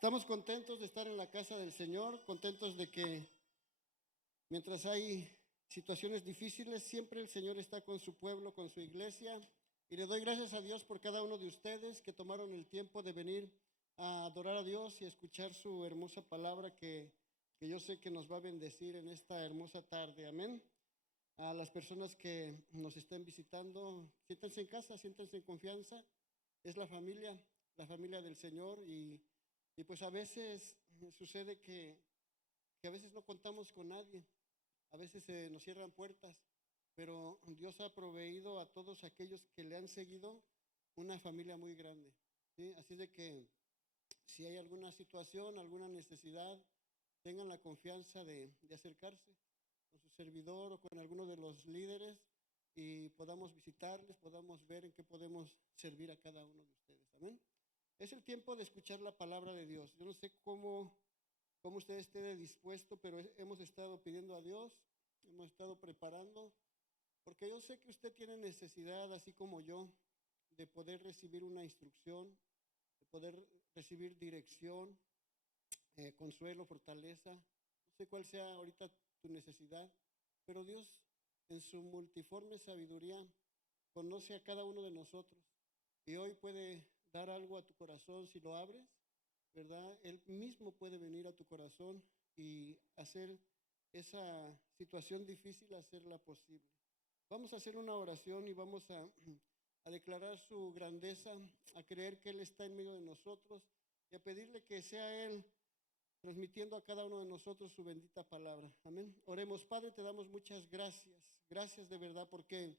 Estamos contentos de estar en la casa del Señor, contentos de que mientras hay situaciones difíciles, siempre el Señor está con su pueblo, con su iglesia. Y le doy gracias a Dios por cada uno de ustedes que tomaron el tiempo de venir a adorar a Dios y a escuchar su hermosa palabra que yo sé que nos va a bendecir en esta hermosa tarde. Amén. A las personas que nos estén visitando, siéntense en casa, siéntense en confianza. Es la familia del Señor y pues a veces sucede que a veces no contamos con nadie, a veces se nos cierran puertas, pero Dios ha proveído a todos aquellos que le han seguido una familia muy grande, ¿sí? Así de que si hay alguna situación, alguna necesidad, tengan la confianza de acercarse con su servidor o con alguno de los líderes y podamos visitarles, podamos ver en qué podemos servir a cada uno de ustedes. Amén. Es el tiempo de escuchar la palabra de Dios. Yo no sé cómo usted esté dispuesto, pero hemos estado pidiendo a Dios, hemos estado preparando, porque yo sé que usted tiene necesidad, así como yo, de poder recibir una instrucción, de poder recibir dirección, consuelo, fortaleza. No sé cuál sea ahorita tu necesidad, pero Dios en su multiforme sabiduría conoce a cada uno de nosotros y hoy puede dar algo a tu corazón si lo abres, ¿verdad? Él mismo puede venir a tu corazón y hacer esa situación difícil, hacerla posible. Vamos a hacer una oración y vamos a declarar su grandeza, a creer que Él está en medio de nosotros y a pedirle que sea Él transmitiendo a cada uno de nosotros su bendita palabra. Amén. Oremos, Padre, te damos muchas gracias. Gracias de verdad porque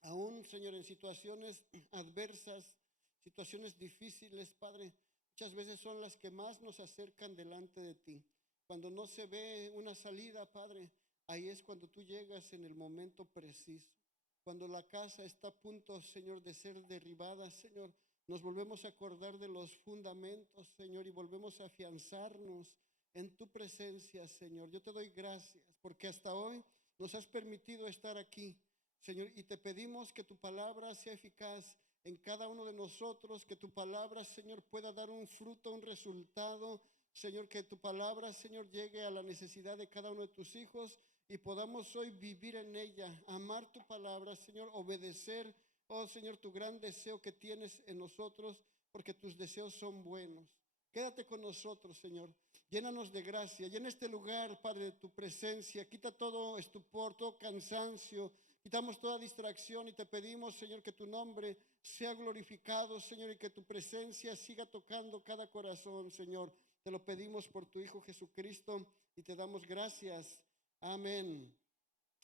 aún, Señor, en situaciones adversas, situaciones difíciles, Padre, muchas veces son las que más nos acercan delante de ti. Cuando no se ve una salida, Padre, ahí es cuando tú llegas en el momento preciso. Cuando la casa está a punto, Señor, de ser derribada, Señor, nos volvemos a acordar de los fundamentos, Señor, y volvemos a afianzarnos en tu presencia, Señor. Yo te doy gracias porque hasta hoy nos has permitido estar aquí, Señor, y te pedimos que tu palabra sea eficaz en cada uno de nosotros, que tu palabra, Señor, pueda dar un fruto, un resultado, Señor, que tu palabra, Señor, llegue a la necesidad de cada uno de tus hijos y podamos hoy vivir en ella, amar tu palabra, Señor, obedecer, oh Señor, tu gran deseo que tienes en nosotros, porque tus deseos son buenos. Quédate con nosotros, Señor. Llénanos de gracia. Llena este lugar, Padre, de tu presencia. Quita todo estupor, todo cansancio. Quitamos toda distracción y te pedimos, Señor, que tu nombre sea glorificado, Señor, y que tu presencia siga tocando cada corazón, Señor. Te lo pedimos por tu Hijo Jesucristo y te damos gracias. Amén.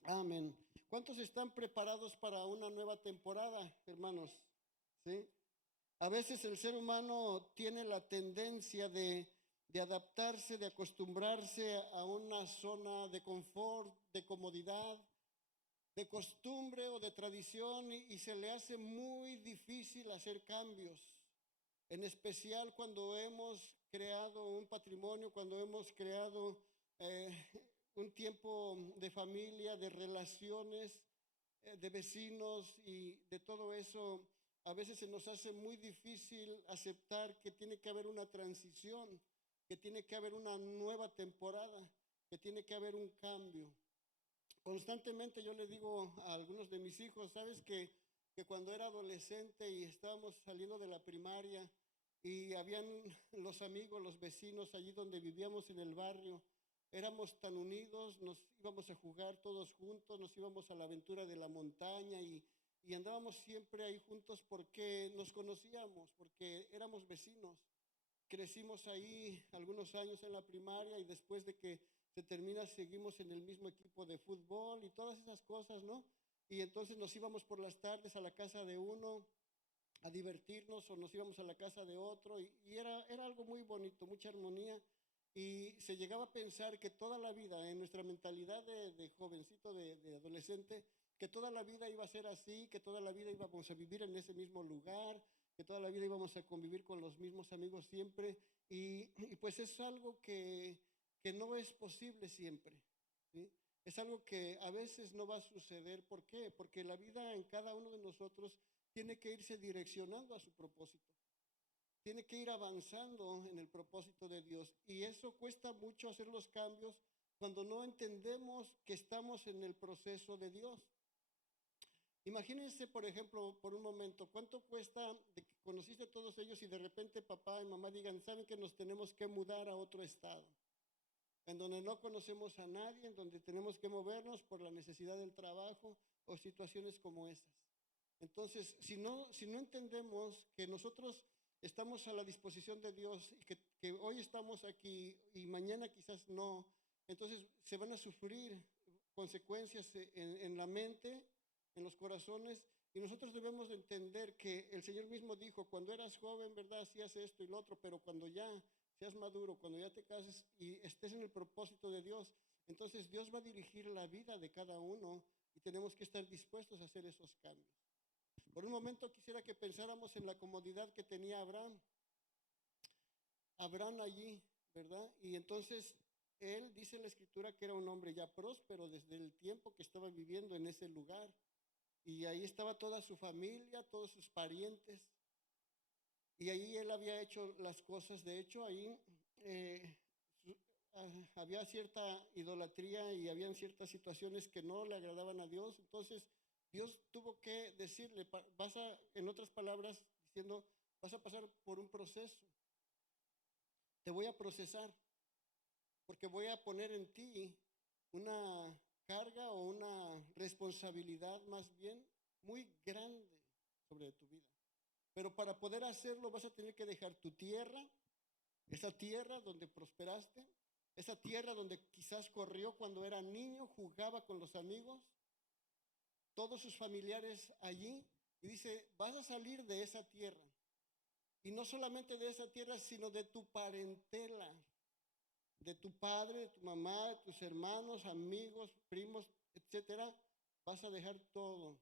Amén. ¿Cuántos están preparados para una nueva temporada, hermanos? ¿Sí? A veces el ser humano tiene la tendencia de adaptarse, de acostumbrarse a una zona de confort, de comodidad, de costumbre o de tradición y se le hace muy difícil hacer cambios, en especial cuando hemos creado un patrimonio, cuando hemos creado un tiempo de familia, de relaciones, de vecinos y de todo eso. A veces se nos hace muy difícil aceptar que tiene que haber una transición, que tiene que haber una nueva temporada, que tiene que haber un cambio. Constantemente yo le digo a algunos de mis hijos, sabes que cuando era adolescente y estábamos saliendo de la primaria y habían los amigos, los vecinos allí donde vivíamos en el barrio, éramos tan unidos, nos íbamos a jugar todos juntos, nos íbamos a la aventura de la montaña y andábamos siempre ahí juntos porque nos conocíamos, porque éramos vecinos. Crecimos ahí algunos años en la primaria y después de que se termina seguimos en el mismo equipo de fútbol y todas esas cosas, ¿no? Y entonces nos íbamos por las tardes a la casa de uno a divertirnos o nos íbamos a la casa de otro y era algo muy bonito, mucha armonía y se llegaba a pensar que toda la vida, en nuestra mentalidad de jovencito, de adolescente, que toda la vida iba a ser así, que toda la vida íbamos a vivir en ese mismo lugar, que toda la vida íbamos a convivir con los mismos amigos siempre y pues es algo que no es posible siempre, ¿sí? Es algo que a veces no va a suceder. ¿Por qué? Porque la vida en cada uno de nosotros tiene que irse direccionando a su propósito. tiene que ir avanzando en el propósito de Dios. Y eso cuesta mucho hacer los cambios cuando no entendemos que estamos en el proceso de Dios. Imagínense, por ejemplo, por un momento, ¿cuánto cuesta de que conociste a todos ellos y de repente papá y mamá digan, saben que nos tenemos que mudar a otro estado, en donde no conocemos a nadie, en donde tenemos que movernos por la necesidad del trabajo o situaciones como esas? Entonces, si no entendemos que nosotros estamos a la disposición de Dios y que hoy estamos aquí y mañana quizás no, entonces se van a sufrir consecuencias en la mente, en los corazones, y nosotros debemos de entender que el Señor mismo dijo, cuando eras joven, ¿verdad? Hacías esto y lo otro, pero cuando ya seas maduro, cuando ya te cases y estés en el propósito de Dios, entonces Dios va a dirigir la vida de cada uno y tenemos que estar dispuestos a hacer esos cambios. Por un momento quisiera que pensáramos en la comodidad que tenía Abraham. Abraham allí, ¿verdad? Y entonces él dice en la escritura que era un hombre ya próspero desde el tiempo que estaba viviendo en ese lugar. Y ahí estaba toda su familia, todos sus parientes. Y ahí él había hecho las cosas. De hecho, ahí había cierta idolatría y habían ciertas situaciones que no le agradaban a Dios. Entonces, Dios tuvo que decirle, en otras palabras, diciendo, vas a pasar por un proceso. Te voy a procesar, porque voy a poner en ti una carga o una responsabilidad más bien muy grande sobre tu vida. Pero para poder hacerlo vas a tener que dejar tu tierra, esa tierra donde prosperaste, esa tierra donde quizás corrió cuando era niño, jugaba con los amigos, todos sus familiares allí. Y dice, vas a salir de esa tierra. Y no solamente de esa tierra, sino de tu parentela, de tu padre, de tu mamá, de tus hermanos, amigos, primos, etcétera. Vas a dejar todo.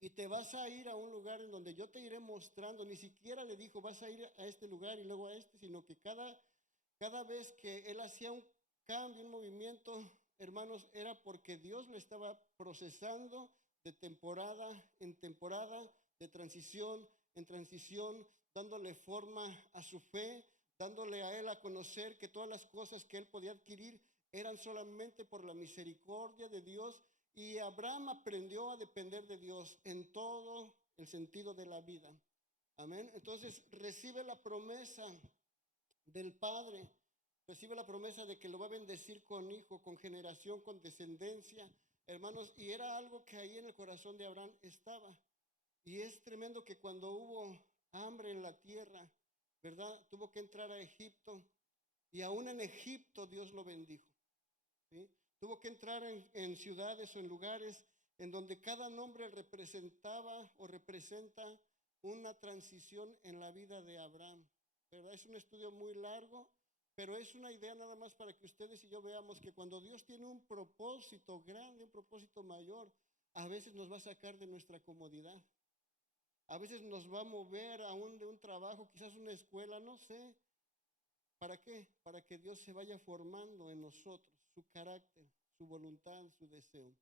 Y te vas a ir a un lugar en donde yo te iré mostrando. Ni siquiera le dijo, vas a ir a este lugar y luego a este, sino que cada vez que él hacía un cambio, un movimiento, hermanos, era porque Dios lo estaba procesando de temporada en temporada, de transición en transición, dándole forma a su fe, dándole a él a conocer que todas las cosas que él podía adquirir eran solamente por la misericordia de Dios. Y Abraham aprendió a depender de Dios en todo el sentido de la vida. Amén. Entonces recibe la promesa del Padre, recibe la promesa de que lo va a bendecir con hijo, con generación, con descendencia, hermanos, y era algo que ahí en el corazón de Abraham estaba. Y es tremendo que cuando hubo hambre en la tierra, ¿verdad? Tuvo que entrar a Egipto y aún en Egipto Dios lo bendijo, ¿sí? Tuvo que entrar en ciudades o en lugares en donde cada nombre representaba o representa una transición en la vida de Abraham, ¿verdad? Es un estudio muy largo, pero es una idea nada más para que ustedes y yo veamos que cuando Dios tiene un propósito grande, un propósito mayor, a veces nos va a sacar de nuestra comodidad. A veces nos va a mover aún de un trabajo, quizás una escuela, no sé. ¿Para qué? Para que Dios se vaya formando en nosotros, su carácter, su voluntad, su deseo.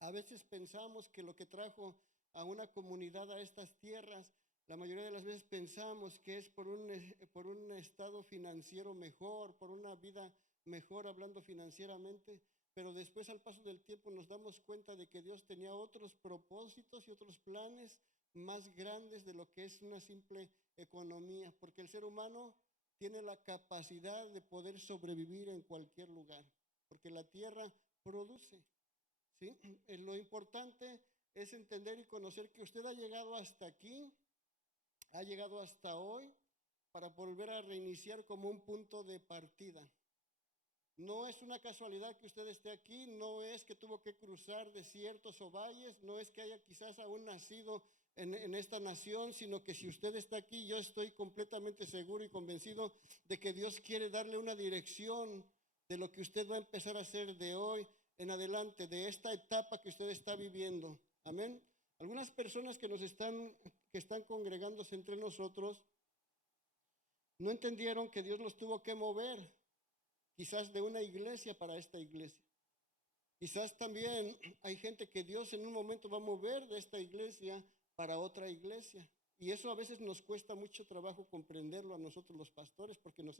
A veces pensamos que lo que trajo a una comunidad a estas tierras, la mayoría de las veces pensamos que es por un estado financiero mejor, por una vida mejor hablando financieramente, pero después al paso del tiempo nos damos cuenta de que Dios tenía otros propósitos y otros planes más grandes de lo que es una simple economía, porque el ser humano tiene la capacidad de poder sobrevivir en cualquier lugar, porque la tierra produce. ¿Sí? Lo importante es entender y conocer que usted ha llegado hasta aquí, ha llegado hasta hoy para volver a reiniciar como un punto de partida. No es una casualidad que usted esté aquí, no es que tuvo que cruzar desiertos o valles, no es que haya quizás aún nacido en esta nación, sino que si usted está aquí, yo estoy completamente seguro y convencido de que Dios quiere darle una dirección de lo que usted va a empezar a hacer de hoy en adelante, de esta etapa que usted está viviendo. Amén. Algunas personas que están congregándose entre nosotros no entendieron que Dios los tuvo que mover, quizás de una iglesia para esta iglesia. Quizás también hay gente que Dios en un momento va a mover de esta iglesia para otra iglesia. Y eso a veces nos cuesta mucho trabajo comprenderlo a nosotros los pastores, porque nos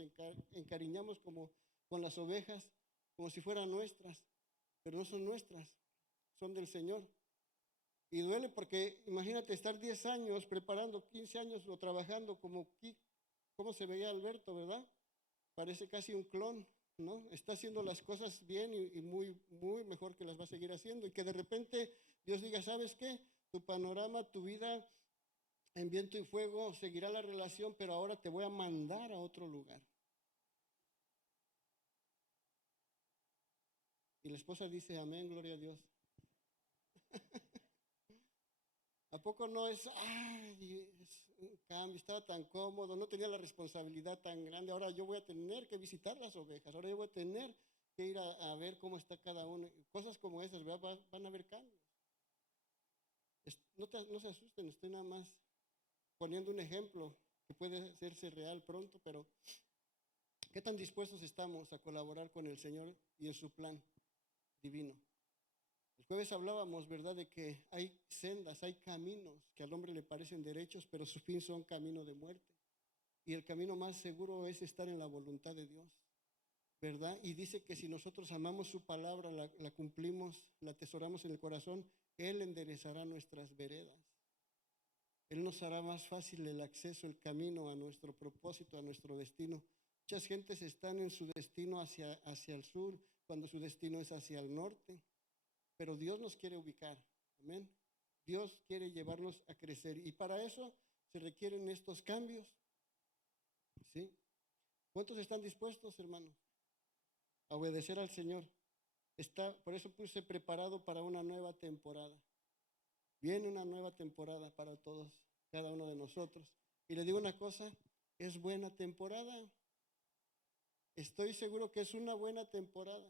encariñamos como con las ovejas, como si fueran nuestras, pero no son nuestras, son del Señor. Y duele porque imagínate estar 10 años preparando, 15 años o trabajando como se veía Alberto, ¿verdad? Parece casi un clon, ¿no? Está haciendo las cosas bien y muy, muy mejor que las va a seguir haciendo. Y que de repente Dios diga, ¿sabes qué? Tu panorama, tu vida en viento y fuego, seguirá la relación, pero ahora te voy a mandar a otro lugar. Y la esposa dice, amén, gloria a Dios. ¿A poco no es, ay, es un cambio, estaba tan cómodo, no tenía la responsabilidad tan grande, ahora yo voy a tener que visitar las ovejas, ahora yo voy a tener que ir a ver cómo está cada uno? Cosas como esas, ¿verdad? Van a haber cambios. No se asusten, estoy nada más poniendo un ejemplo que puede hacerse real pronto, pero ¿qué tan dispuestos estamos a colaborar con el Señor y en su plan divino? El jueves hablábamos, ¿verdad?, de que hay sendas, hay caminos que al hombre le parecen derechos, pero su fin son camino de muerte. Y el camino más seguro es estar en la voluntad de Dios, ¿verdad? Y dice que si nosotros amamos su palabra, la cumplimos, la atesoramos en el corazón, Él enderezará nuestras veredas. Él nos hará más fácil el acceso, el camino a nuestro propósito, a nuestro destino. Muchas gentes están en su destino hacia el sur, cuando su destino es hacia el norte. Pero Dios nos quiere ubicar, amén. Dios quiere llevarnos a crecer y para eso se requieren estos cambios, ¿sí? ¿Cuántos están dispuestos, hermanos, a obedecer al Señor? Por eso puse preparado para una nueva temporada. Viene una nueva temporada para todos, cada uno de nosotros. Y le digo una cosa, es buena temporada. Estoy seguro que es una buena temporada.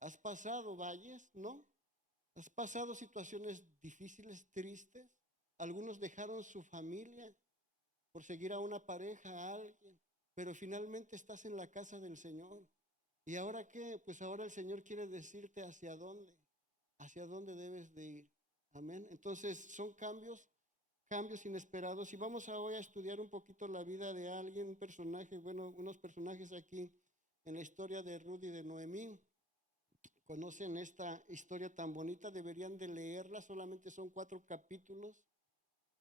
¿Has pasado valles? ¿No? ¿Has pasado situaciones difíciles, tristes? Algunos dejaron su familia por seguir a una pareja, a alguien, pero finalmente estás en la casa del Señor. ¿Y ahora qué? Pues ahora el Señor quiere decirte hacia dónde debes de ir. Amén. Entonces son cambios inesperados. Y vamos hoy a estudiar un poquito la vida de alguien, un personaje, bueno, unos personajes aquí en la historia de Ruth y de Noemí. Conocen esta historia tan bonita, deberían de leerla, solamente son 4 capítulos,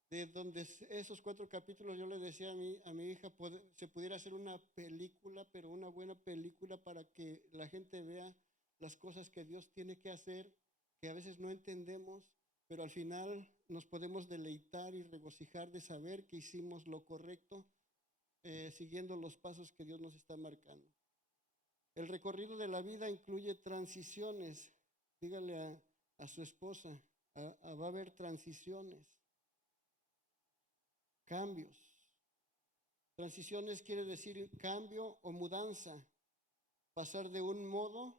de donde esos 4 capítulos yo le decía a mi hija, se pudiera hacer una película, pero una buena película para que la gente vea las cosas que Dios tiene que hacer, que a veces no entendemos, pero al final nos podemos deleitar y regocijar de saber que hicimos lo correcto, siguiendo los pasos que Dios nos está marcando. El recorrido de la vida incluye transiciones. Dígale a su esposa, va a haber transiciones, cambios. Transiciones quiere decir cambio o mudanza, pasar de un modo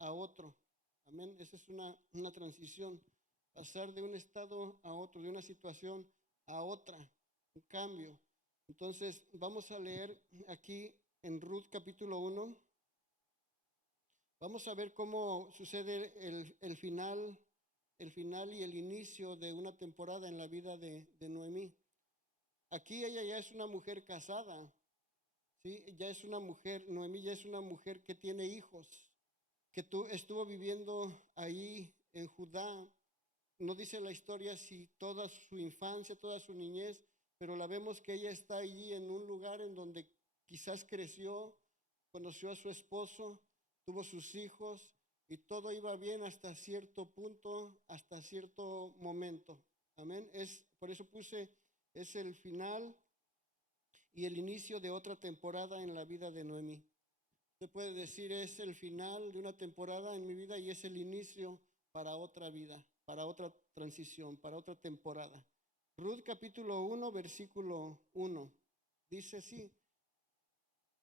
a otro. Amén, esa es una transición, pasar de un estado a otro, de una situación a otra, un cambio. Entonces, vamos a leer aquí en Ruth capítulo 1. Vamos a ver cómo sucede el final y el inicio de una temporada en la vida de Noemí. Aquí ella ya es una mujer casada, ¿sí? Ya es una mujer, Noemí ya es una mujer que tiene hijos, que estuvo viviendo ahí en Judá. No dice la historia si toda su infancia, toda su niñez, pero la vemos que ella está allí en un lugar en donde quizás creció, conoció a su esposo, tuvo sus hijos y todo iba bien hasta cierto punto, hasta cierto momento. Amén. Por eso es el final y el inicio de otra temporada en la vida de Noemí. Usted puede decir, es el final de una temporada en mi vida y es el inicio para otra vida, para otra transición, para otra temporada. Ruth capítulo 1, versículo 1, dice así: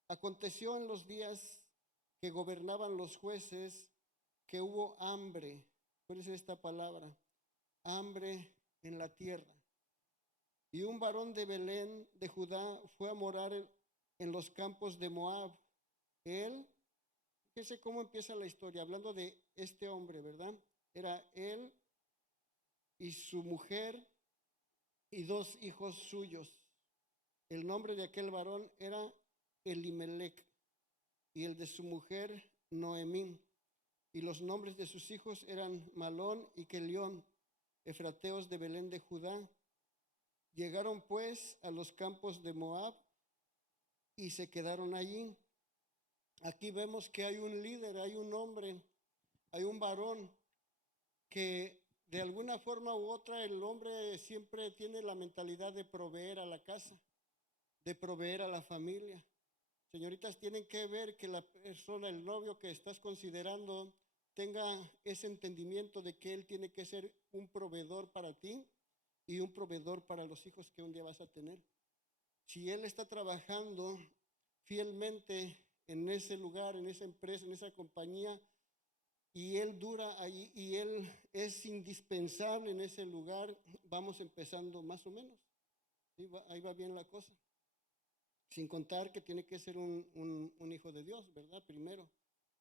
aconteció en los días que gobernaban los jueces que hubo hambre, ¿cuál es esta palabra? Hambre en la tierra. Y un varón de Belén de Judá fue a morar en los campos de Moab. Él, fíjese cómo empieza la historia, hablando de este hombre, ¿verdad? Era él y su mujer y 2 hijos suyos. El nombre de aquel varón era Elimelec y el de su mujer Noemí. Y los nombres de sus hijos eran Malón y Kelión, efrateos de Belén de Judá. Llegaron pues a los campos de Moab y se quedaron allí. Aquí vemos que hay un líder, hay un hombre, hay un varón que de alguna forma u otra el hombre siempre tiene la mentalidad de proveer a la casa, de proveer a la familia. Señoritas, tienen que ver que la persona, el novio que estás considerando, tenga ese entendimiento de que él tiene que ser un proveedor para ti y un proveedor para los hijos que un día vas a tener. Si él está trabajando fielmente en ese lugar, en esa empresa, en esa compañía, y él dura ahí y él es indispensable en ese lugar, vamos empezando más o menos. ¿Sí? Ahí va bien la cosa. Sin contar que tiene que ser un hijo de Dios, ¿verdad? Primero,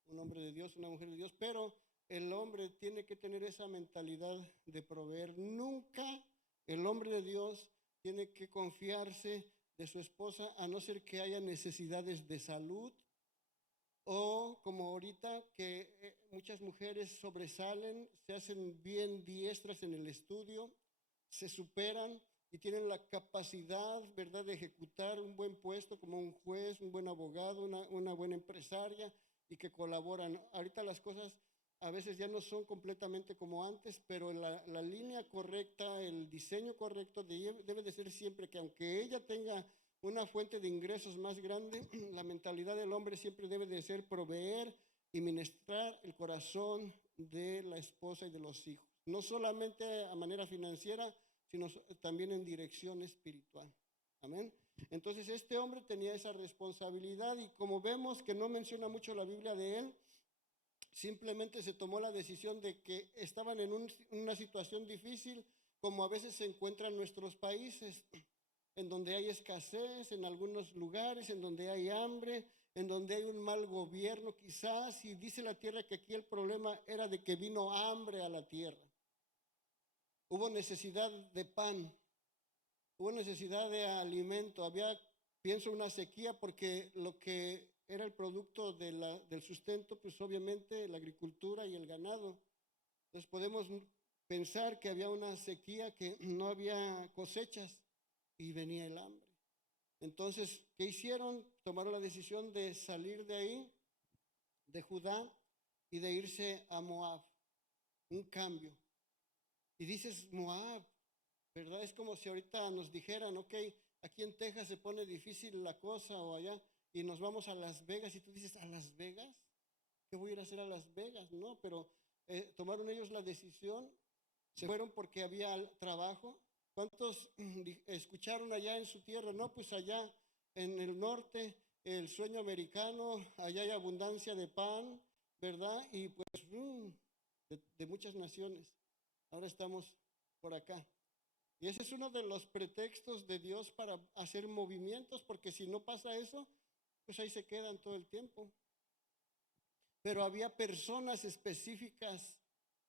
un hombre de Dios, una mujer de Dios, pero el hombre tiene que tener esa mentalidad de proveer. Nunca el hombre de Dios tiene que confiarse de su esposa, a no ser que haya necesidades de salud, o como ahorita que muchas mujeres sobresalen, se hacen bien diestras en el estudio, se superan y tienen la capacidad, ¿verdad?, de ejecutar un buen puesto como un juez, un buen abogado, una buena empresaria y que colaboran. Ahorita las cosas a veces ya no son completamente como antes, pero la línea correcta, el diseño correcto debe de ser siempre que aunque ella tenga una fuente de ingresos más grande, la mentalidad del hombre siempre debe de ser proveer y ministrar el corazón de la esposa y de los hijos. No solamente a manera financiera, sino también en dirección espiritual. Amén. Entonces este hombre tenía esa responsabilidad y como vemos que no menciona mucho la Biblia de él, simplemente se tomó la decisión de que estaban en una situación difícil, como a veces se encuentra en nuestros países, en donde hay escasez, en algunos lugares, en donde hay hambre, en donde hay un mal gobierno quizás, y dice la tierra que aquí el problema era de que vino hambre a la tierra. Hubo necesidad de pan, hubo necesidad de alimento, había, pienso, una sequía porque lo que era el producto del sustento, pues obviamente la agricultura y el ganado. Entonces podemos pensar que había una sequía, que no había cosechas y venía el hambre. Entonces, ¿qué hicieron? Tomaron la decisión de salir de ahí, de Judá, y de irse a Moab. Un cambio. Y dices, Moab, ¿verdad? Es como si ahorita nos dijeran, ok, aquí en Texas se pone difícil la cosa o allá, y nos vamos a Las Vegas, y tú dices, ¿a Las Vegas? ¿Qué voy a ir a hacer a Las Vegas? No, pero tomaron ellos la decisión, se fueron porque había trabajo. ¿Cuántos escucharon allá en su tierra? No, pues allá en el norte, el sueño americano, allá hay abundancia de pan, ¿verdad? Y pues de muchas naciones. Ahora estamos por acá. Y ese es uno de los pretextos de Dios para hacer movimientos, porque si no pasa eso, pues ahí se quedan todo el tiempo. Pero había personas específicas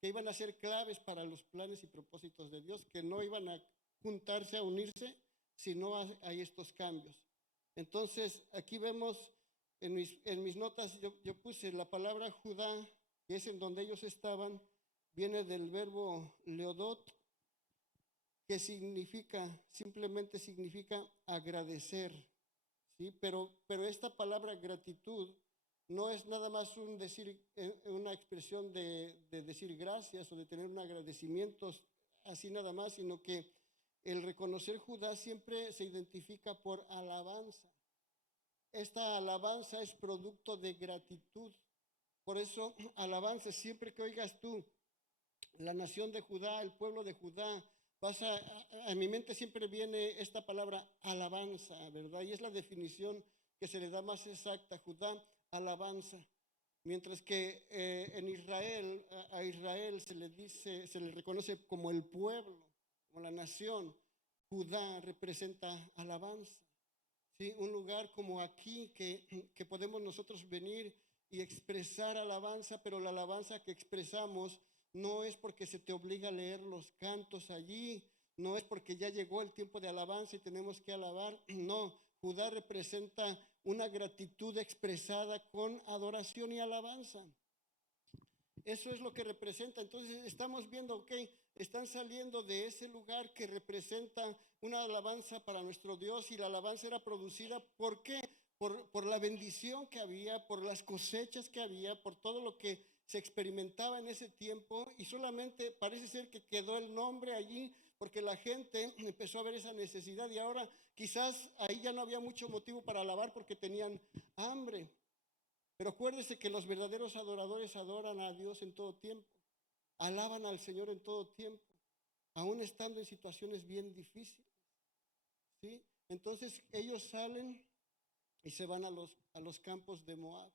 que iban a ser claves para los planes y propósitos de Dios, que no iban a juntarse, a unirse, si no hay estos cambios. Entonces, aquí vemos en mis notas, yo puse la palabra Judá, que es en donde ellos estaban, viene del verbo leodot, que simplemente significa agradecer, ¿sí? Pero esta palabra gratitud no es nada más una expresión de decir gracias o de tener un agradecimiento así nada más, sino que el reconocer Judá siempre se identifica por alabanza. Esta alabanza es producto de gratitud. Por eso, alabanza, siempre que oigas tú la nación de Judá, el pueblo de Judá, a mi mente siempre viene esta palabra alabanza, ¿verdad? Y es la definición que se le da más exacta, Judá, alabanza. Mientras que en Israel, a Israel se le reconoce como el pueblo, como la nación. Judá representa alabanza. ¿Sí? Un lugar como aquí que podemos nosotros venir y expresar alabanza, pero la alabanza que expresamos no es porque se te obliga a leer los cantos allí, no es porque ya llegó el tiempo de alabanza y tenemos que alabar. No, Judá representa una gratitud expresada con adoración y alabanza. Eso es lo que representa. Entonces estamos viendo, ok, están saliendo de ese lugar que representa una alabanza para nuestro Dios, y la alabanza era producida, ¿por qué? Por la bendición que había, por las cosechas que había, por todo lo que se experimentaba en ese tiempo, y solamente parece ser que quedó el nombre allí porque la gente empezó a ver esa necesidad, y ahora quizás ahí ya no había mucho motivo para alabar porque tenían hambre. Pero acuérdese que los verdaderos adoradores adoran a Dios en todo tiempo, alaban al Señor en todo tiempo, aún estando en situaciones bien difíciles, ¿sí? Entonces ellos salen y se van a los campos de Moab.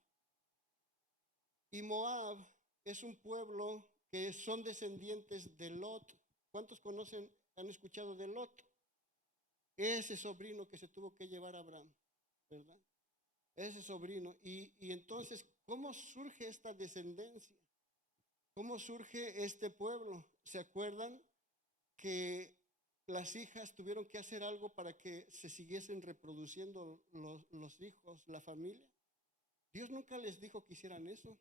Y Moab es un pueblo que son descendientes de Lot. ¿Cuántos conocen, han escuchado de Lot? Ese sobrino que se tuvo que llevar a Abraham, ¿verdad? Ese sobrino. Y entonces, ¿cómo surge esta descendencia? ¿Cómo surge este pueblo? ¿Se acuerdan que las hijas tuvieron que hacer algo para que se siguiesen reproduciendo los hijos, la familia? Dios nunca les dijo que hicieran eso.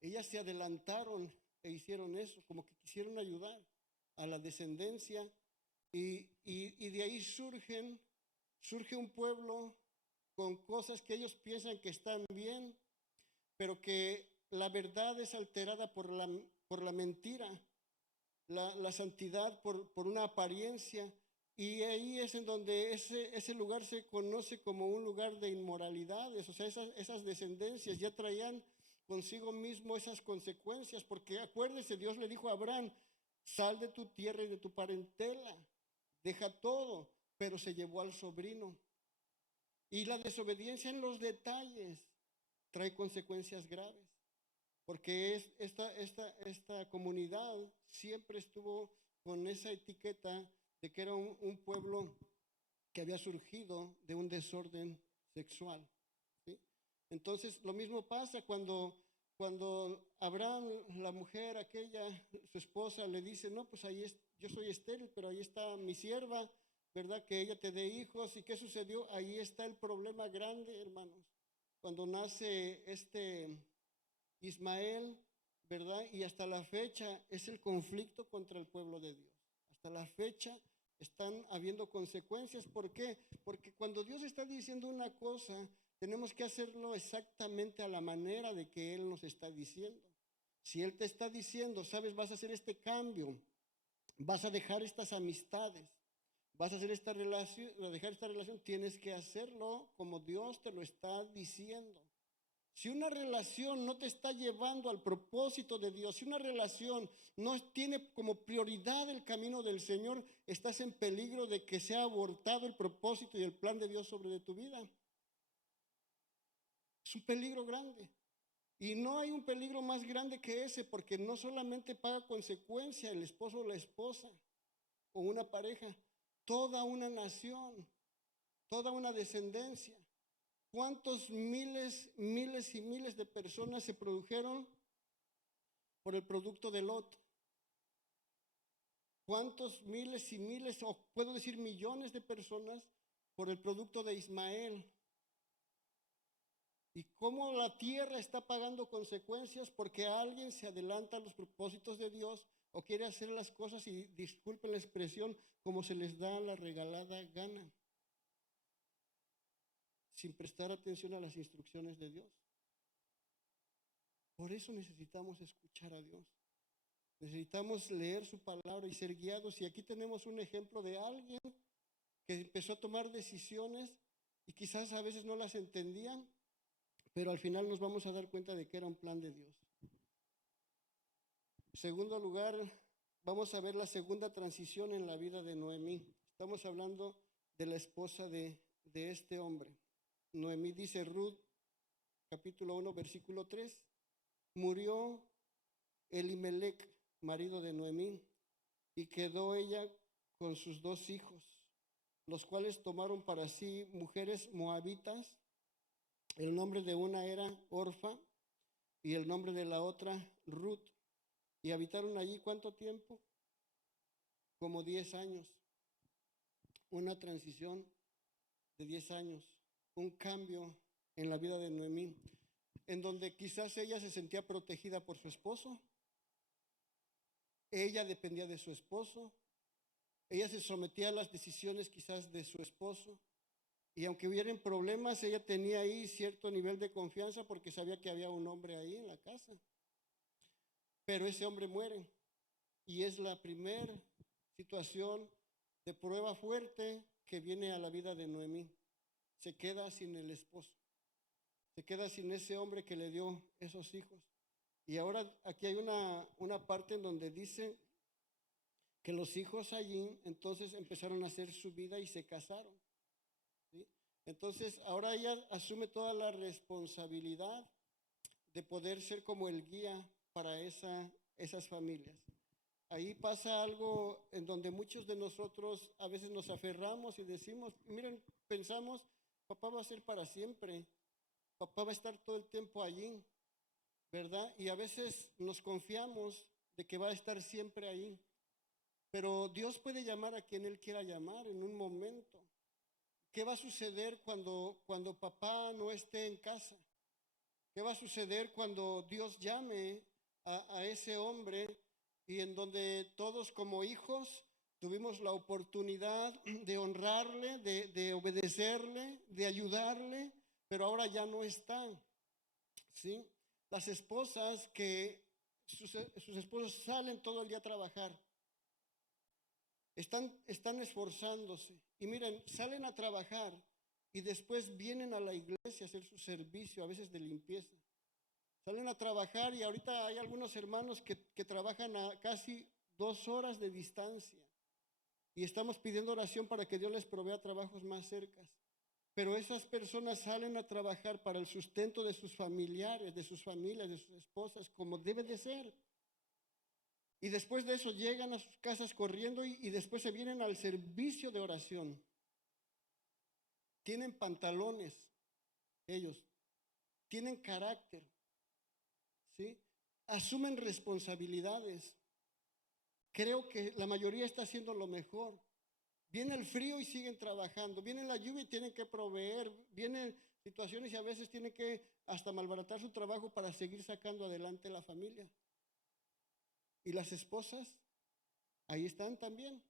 Ellas se adelantaron e hicieron eso, como que quisieron ayudar a la descendencia, y de ahí surge un pueblo con cosas que ellos piensan que están bien, pero que la verdad es alterada por la mentira, la santidad por una apariencia, y ahí es en donde ese lugar se conoce como un lugar de inmoralidades. O sea, esas descendencias ya traían consigo mismo esas consecuencias, porque acuérdese, Dios le dijo a Abraham, sal de tu tierra y de tu parentela, deja todo, pero se llevó al sobrino. Y la desobediencia en los detalles trae consecuencias graves, porque esta comunidad siempre estuvo con esa etiqueta de que era un pueblo que había surgido de un desorden sexual, ¿sí? Entonces, lo mismo pasa cuando Abraham, la mujer aquella, su esposa, le dice, no, pues yo soy estéril, pero ahí está mi sierva, ¿verdad? Que ella te dé hijos. ¿Y qué sucedió? Ahí está el problema grande, hermanos. Cuando nace Ismael, ¿verdad? Y hasta la fecha es el conflicto contra el pueblo de Dios. Hasta la fecha están habiendo consecuencias. ¿Por qué? Porque cuando Dios está diciendo una cosa, tenemos que hacerlo exactamente a la manera de que Él nos está diciendo. Si Él te está diciendo, sabes, vas a hacer este cambio, vas a dejar estas amistades, vas a hacer esta relación, dejar esta relación, tienes que hacerlo como Dios te lo está diciendo. Si una relación no te está llevando al propósito de Dios, si una relación no tiene como prioridad el camino del Señor, estás en peligro de que sea abortado el propósito y el plan de Dios sobre tu vida. Es un peligro grande. Y no hay un peligro más grande que ese, porque no solamente paga consecuencia el esposo o la esposa o una pareja, toda una nación, toda una descendencia. ¿Cuántos miles y miles de personas se produjeron por el producto de Lot? ¿Cuántos miles y miles, o puedo decir millones de personas, por el producto de Ismael? Y cómo la tierra está pagando consecuencias porque alguien se adelanta a los propósitos de Dios o quiere hacer las cosas, y disculpen la expresión, como se les da la regalada gana, sin prestar atención a las instrucciones de Dios. Por eso necesitamos escuchar a Dios. Necesitamos leer su palabra y ser guiados. Y aquí tenemos un ejemplo de alguien que empezó a tomar decisiones y quizás a veces no las entendían, pero al final nos vamos a dar cuenta de que era un plan de Dios. En segundo lugar, vamos a ver la segunda transición en la vida de Noemí. Estamos hablando de la esposa de este hombre. Noemí dice, Ruth, capítulo 1, versículo 3, murió Elimelec, marido de Noemí, y quedó ella con sus 2 hijos, los cuales tomaron para sí mujeres moabitas. El nombre de una era Orfa y el nombre de la otra Ruth. Y habitaron allí, ¿cuánto tiempo? como 10 años, una transición de 10 años, un cambio en la vida de Noemí, en donde quizás ella se sentía protegida por su esposo, ella dependía de su esposo, ella se sometía a las decisiones quizás de su esposo, y aunque hubieran problemas, ella tenía ahí cierto nivel de confianza porque sabía que había un hombre ahí en la casa. Pero ese hombre muere y es la primera situación de prueba fuerte que viene a la vida de Noemí. Se queda sin el esposo, se queda sin ese hombre que le dio esos hijos. Y ahora aquí hay una parte en donde dice que los hijos allí entonces empezaron a hacer su vida y se casaron, ¿sí? Entonces ahora ella asume toda la responsabilidad de poder ser como el guía para esas familias. Ahí pasa algo en donde muchos de nosotros a veces nos aferramos y decimos, miren, pensamos, papá va a ser para siempre, papá va a estar todo el tiempo allí, ¿verdad? Y a veces nos confiamos de que va a estar siempre ahí. Pero Dios puede llamar a quien Él quiera llamar en un momento. ¿Qué va a suceder cuando papá no esté en casa? ¿Qué va a suceder cuando Dios llame a ese hombre y en donde todos como hijos tuvimos la oportunidad de honrarle, de obedecerle, de ayudarle, pero ahora ya no están, ¿sí? Las esposas que sus esposos salen todo el día a trabajar, están esforzándose y miren, salen a trabajar y después vienen a la iglesia a hacer su servicio, a veces de limpieza. Salen a trabajar y ahorita hay algunos hermanos que trabajan a casi 2 horas de distancia y estamos pidiendo oración para que Dios les provea trabajos más cercas. Pero esas personas salen a trabajar para el sustento de sus familiares, de sus familias, de sus esposas, como debe de ser. Y después de eso llegan a sus casas corriendo y después se vienen al servicio de oración. Tienen pantalones, ellos, tienen carácter, ¿sí? Asumen responsabilidades. Creo que la mayoría está haciendo lo mejor. Viene el frío y siguen trabajando. Viene la lluvia y tienen que proveer. Vienen situaciones y a veces tienen que hasta malbaratar su trabajo para seguir sacando adelante la familia. Y las esposas, ahí están también,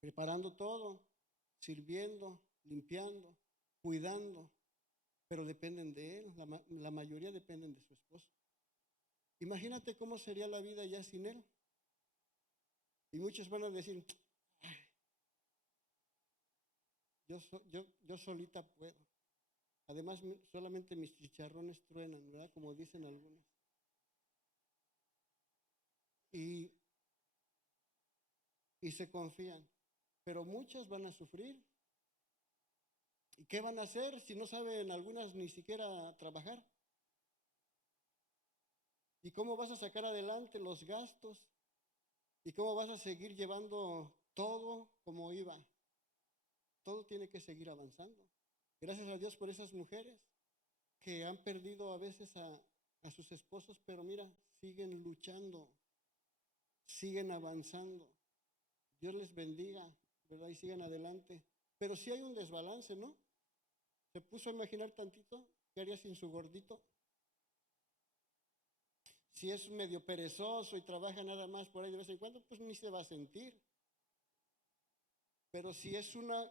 preparando todo, sirviendo, limpiando, cuidando, pero dependen de él. La mayoría dependen de su esposo. Imagínate cómo sería la vida ya sin él. Y muchos van a decir, yo solita puedo. Además, solamente mis chicharrones truenan, ¿verdad? Como dicen algunos. Y, y se confían. Pero muchas van a sufrir. ¿Y qué van a hacer si no saben algunas ni siquiera trabajar? ¿Y cómo vas a sacar adelante los gastos? ¿Y cómo vas a seguir llevando todo como iba? Todo tiene que seguir avanzando. Gracias a Dios por esas mujeres que han perdido a veces a sus esposos, pero mira, siguen luchando, siguen avanzando. Dios les bendiga, ¿verdad? Y sigan adelante. Pero sí hay un desbalance, ¿no? ¿Se puso a imaginar tantito qué haría sin su gordito? Si es medio perezoso y trabaja nada más por ahí de vez en cuando, pues ni se va a sentir. Pero si es una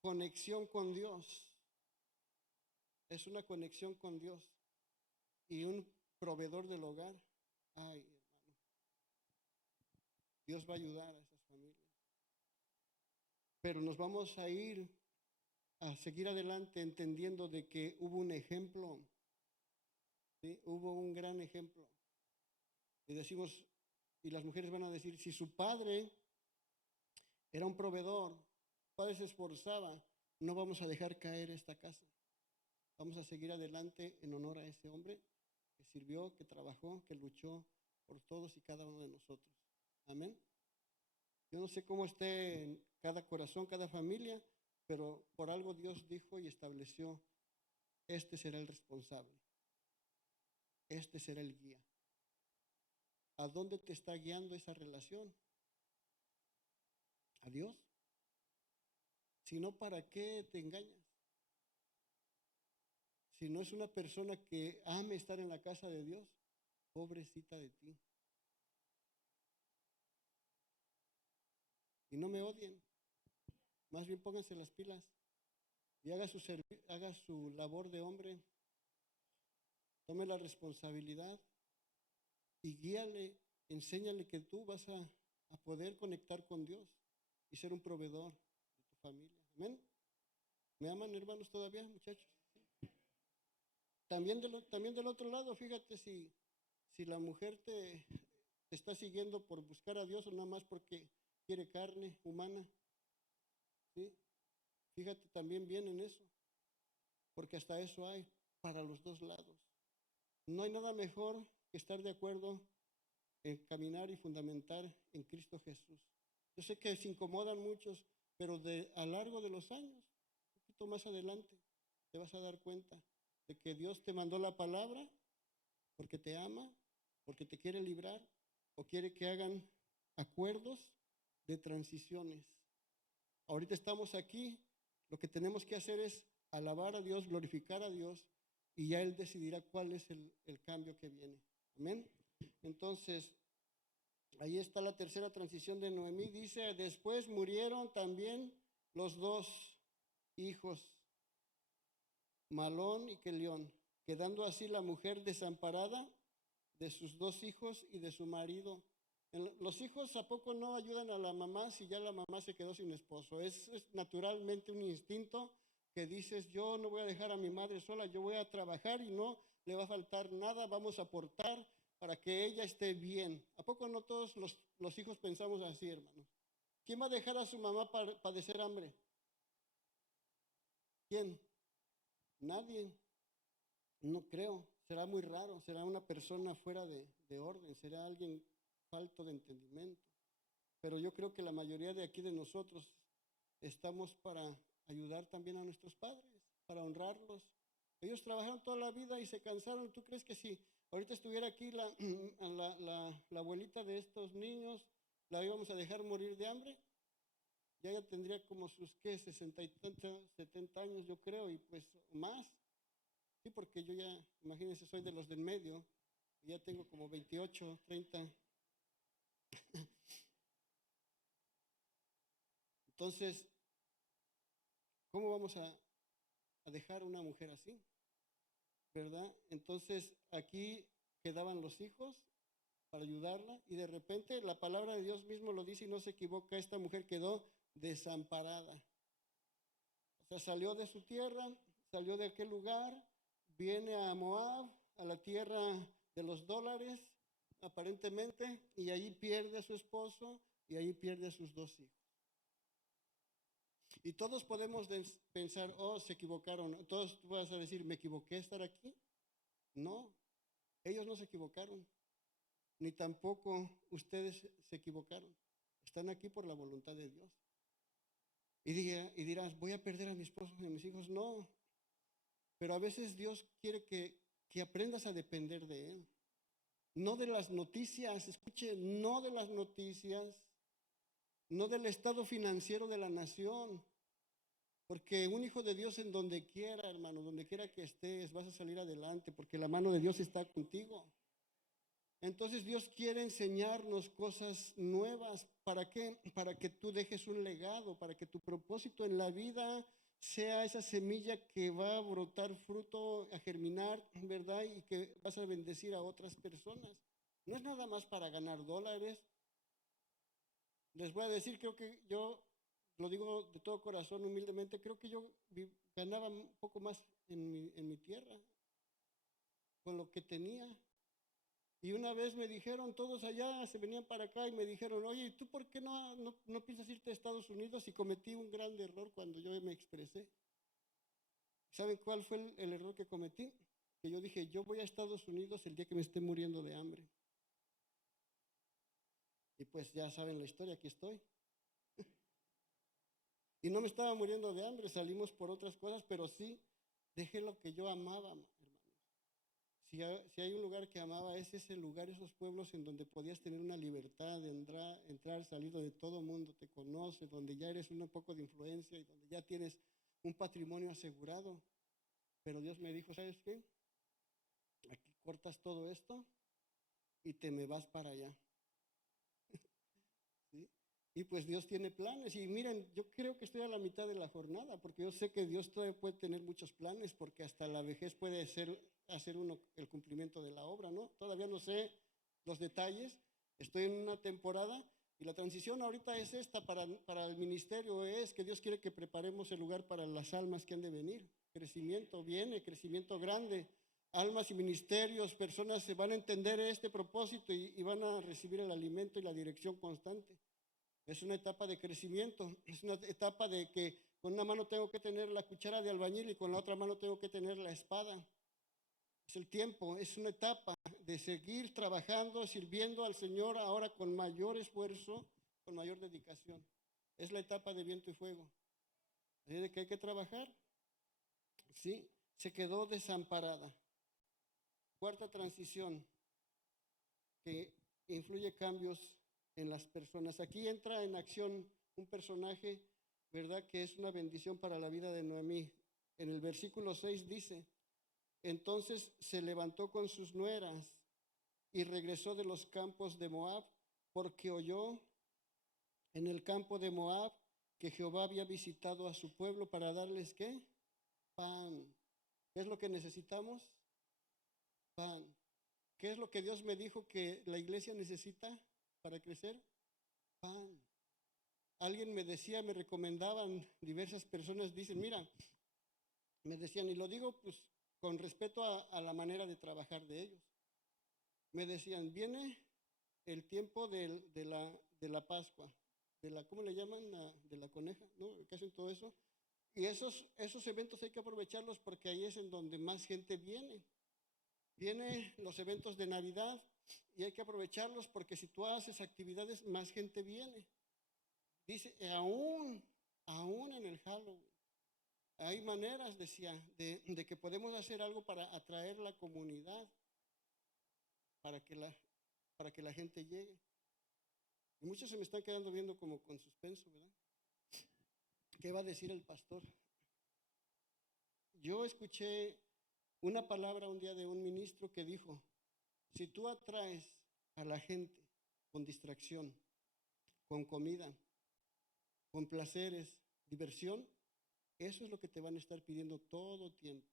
conexión con Dios, es una conexión con Dios y un proveedor del hogar, ay, hermano, Dios va a ayudar a esas familias. Pero nos vamos a ir a seguir adelante entendiendo de que hubo un ejemplo, ¿sí? Hubo un gran ejemplo. Y decimos, y las mujeres van a decir, si su padre era un proveedor, su padre se esforzaba, no vamos a dejar caer esta casa. Vamos a seguir adelante en honor a ese hombre que sirvió, que trabajó, que luchó por todos y cada uno de nosotros. Amén. Yo no sé cómo esté en cada corazón, cada familia, pero por algo Dios dijo y estableció, este será el responsable, este será el guía. ¿A dónde te está guiando esa relación? a Dios. Si no, ¿para qué te engañas? Si no es una persona que ame estar en la casa de Dios, pobrecita de ti. Y no me odien, más bien pónganse las pilas y haga su labor de hombre, tome la responsabilidad y guíale, enséñale que tú vas a poder conectar con Dios y ser un proveedor de tu familia. Amén. ¿Me aman, hermanos, todavía, muchachos? También del otro lado, fíjate si la mujer te está siguiendo por buscar a Dios o nada más porque quiere carne humana. ¿Sí? Fíjate también bien en eso, porque hasta eso hay para los dos lados. No hay nada mejor que estar de acuerdo en caminar y fundamentar en Cristo Jesús. Yo sé que se incomodan muchos, pero a lo largo de los años, un poquito más adelante, te vas a dar cuenta de que Dios te mandó la palabra porque te ama, porque te quiere librar o quiere que hagan acuerdos de transiciones. Ahorita estamos aquí, lo que tenemos que hacer es alabar a Dios, glorificar a Dios y ya Él decidirá cuál es el cambio que viene. Amén. Entonces, ahí está la tercera transición de Noemí. Dice, después murieron también los dos hijos, Malón y Quelión, quedando así la mujer desamparada de sus dos hijos y de su marido. Los hijos a poco no ayudan a la mamá si ya la mamá se quedó sin esposo. Es naturalmente un instinto que dices, yo no voy a dejar a mi madre sola, yo voy a trabajar y no le va a faltar nada, vamos a aportar para que ella esté bien. ¿A poco no todos los hijos pensamos así, hermanos? ¿Quién va a dejar a su mamá padecer hambre? ¿Quién? Nadie. No creo. Será muy raro. Será una persona fuera de orden. Será alguien falto de entendimiento. Pero yo creo que la mayoría de aquí de nosotros estamos para ayudar también a nuestros padres, para honrarlos. Ellos trabajaron toda la vida y se cansaron. ¿Tú crees que si ahorita estuviera aquí la abuelita de estos niños, la íbamos a dejar morir de hambre? Ya tendría como sus, ¿qué? 60 y tantos, 70 años, yo creo, y pues más. Sí, porque yo ya, imagínense, soy de los del medio, y ya tengo como 28, 30. Entonces, ¿cómo vamos a dejar una mujer así? ¿Verdad? Entonces, aquí quedaban los hijos para ayudarla, y de repente la palabra de Dios mismo lo dice y no se equivoca, esta mujer quedó desamparada. O sea, salió de su tierra, salió de aquel lugar, viene a Moab, a la tierra de los dólares, aparentemente, y ahí pierde a su esposo y ahí pierde a sus dos hijos. Y todos podemos pensar, oh, se equivocaron. Todos tú vas a decir, ¿me equivoqué estar aquí? No, ellos no se equivocaron, ni tampoco ustedes se equivocaron. Están aquí por la voluntad de Dios. Y dirás, voy a perder a mi esposo y a mis hijos. No, pero a veces Dios quiere que aprendas a depender de Él. No de las noticias, escuche, no de las noticias, no del estado financiero de la nación. Porque un hijo de Dios en donde quiera, hermano, donde quiera que estés, vas a salir adelante porque la mano de Dios está contigo. Entonces Dios quiere enseñarnos cosas nuevas. ¿Para qué? Para que tú dejes un legado, para que tu propósito en la vida sea esa semilla que va a brotar fruto, a germinar, ¿verdad? Y que vas a bendecir a otras personas. No es nada más para ganar dólares. Les voy a decir, creo que yo, lo digo de todo corazón, humildemente, creo que yo ganaba un poco más en mi tierra, con lo que tenía. Y una vez me dijeron, todos allá se venían para acá y me dijeron, oye, ¿y tú por qué no piensas irte a Estados Unidos? Y cometí un gran error cuando yo me expresé. ¿Saben cuál fue el error que cometí? Que yo dije, yo voy a Estados Unidos el día que me esté muriendo de hambre. Y pues ya saben la historia, aquí estoy. Y no me estaba muriendo de hambre, salimos por otras cosas, pero sí dejé lo que yo amaba, hermanos. si hay un lugar que amaba, es ese lugar, esos pueblos en donde podías tener una libertad de entrar, salir, donde todo mundo te conoce, donde ya eres un poco de influencia y donde ya tienes un patrimonio asegurado. Pero Dios me dijo, ¿sabes qué? Aquí cortas todo esto y te me vas para allá. ¿Sí? Y pues Dios tiene planes. Y miren, yo creo que estoy a la mitad de la jornada, porque yo sé que Dios todavía puede tener muchos planes, porque hasta la vejez puede hacer uno el cumplimiento de la obra, ¿no? Todavía no sé los detalles. Estoy en una temporada y la transición ahorita es esta para el ministerio, es que Dios quiere que preparemos el lugar para las almas que han de venir. Crecimiento viene, crecimiento grande. Almas y ministerios, personas se van a entender este propósito y van a recibir el alimento y la dirección constante. Es una etapa de crecimiento, es una etapa de que con una mano tengo que tener la cuchara de albañil y con la otra mano tengo que tener la espada. Es el tiempo, es una etapa de seguir trabajando, sirviendo al Señor ahora con mayor esfuerzo, con mayor dedicación. Es la etapa de viento y fuego. Así de que hay que trabajar. Sí, se quedó desamparada. Cuarta transición que influye cambios en las personas. Aquí entra en acción un personaje, ¿verdad? Que es una bendición para la vida de Noemí. En el versículo 6 dice, entonces se levantó con sus nueras y regresó de los campos de Moab, porque oyó en el campo de Moab que Jehová había visitado a su pueblo para darles, ¿qué? Pan. ¿Qué es lo que necesitamos? Pan. ¿Qué es lo que Dios me dijo que la iglesia necesita para crecer? Pan. Alguien me decía, me recomendaban, diversas personas dicen, mira, me decían, y lo digo pues con respeto a la manera de trabajar de ellos. Me decían, viene el tiempo de la Pascua, ¿cómo le llaman? De la coneja, ¿no? Que hacen todo eso. Y esos eventos hay que aprovecharlos porque ahí es en donde más gente viene. Vienen los eventos de Navidad y hay que aprovecharlos porque si tú haces actividades, más gente viene. Dice, aún en el Halloween, hay maneras, decía, de que podemos hacer algo para atraer la comunidad, para que la gente llegue. Y muchos se me están quedando viendo como con suspenso, ¿verdad? ¿Qué va a decir el pastor? Yo escuché una palabra un día de un ministro que dijo, si tú atraes a la gente con distracción, con comida, con placeres, diversión, eso es lo que te van a estar pidiendo todo tiempo.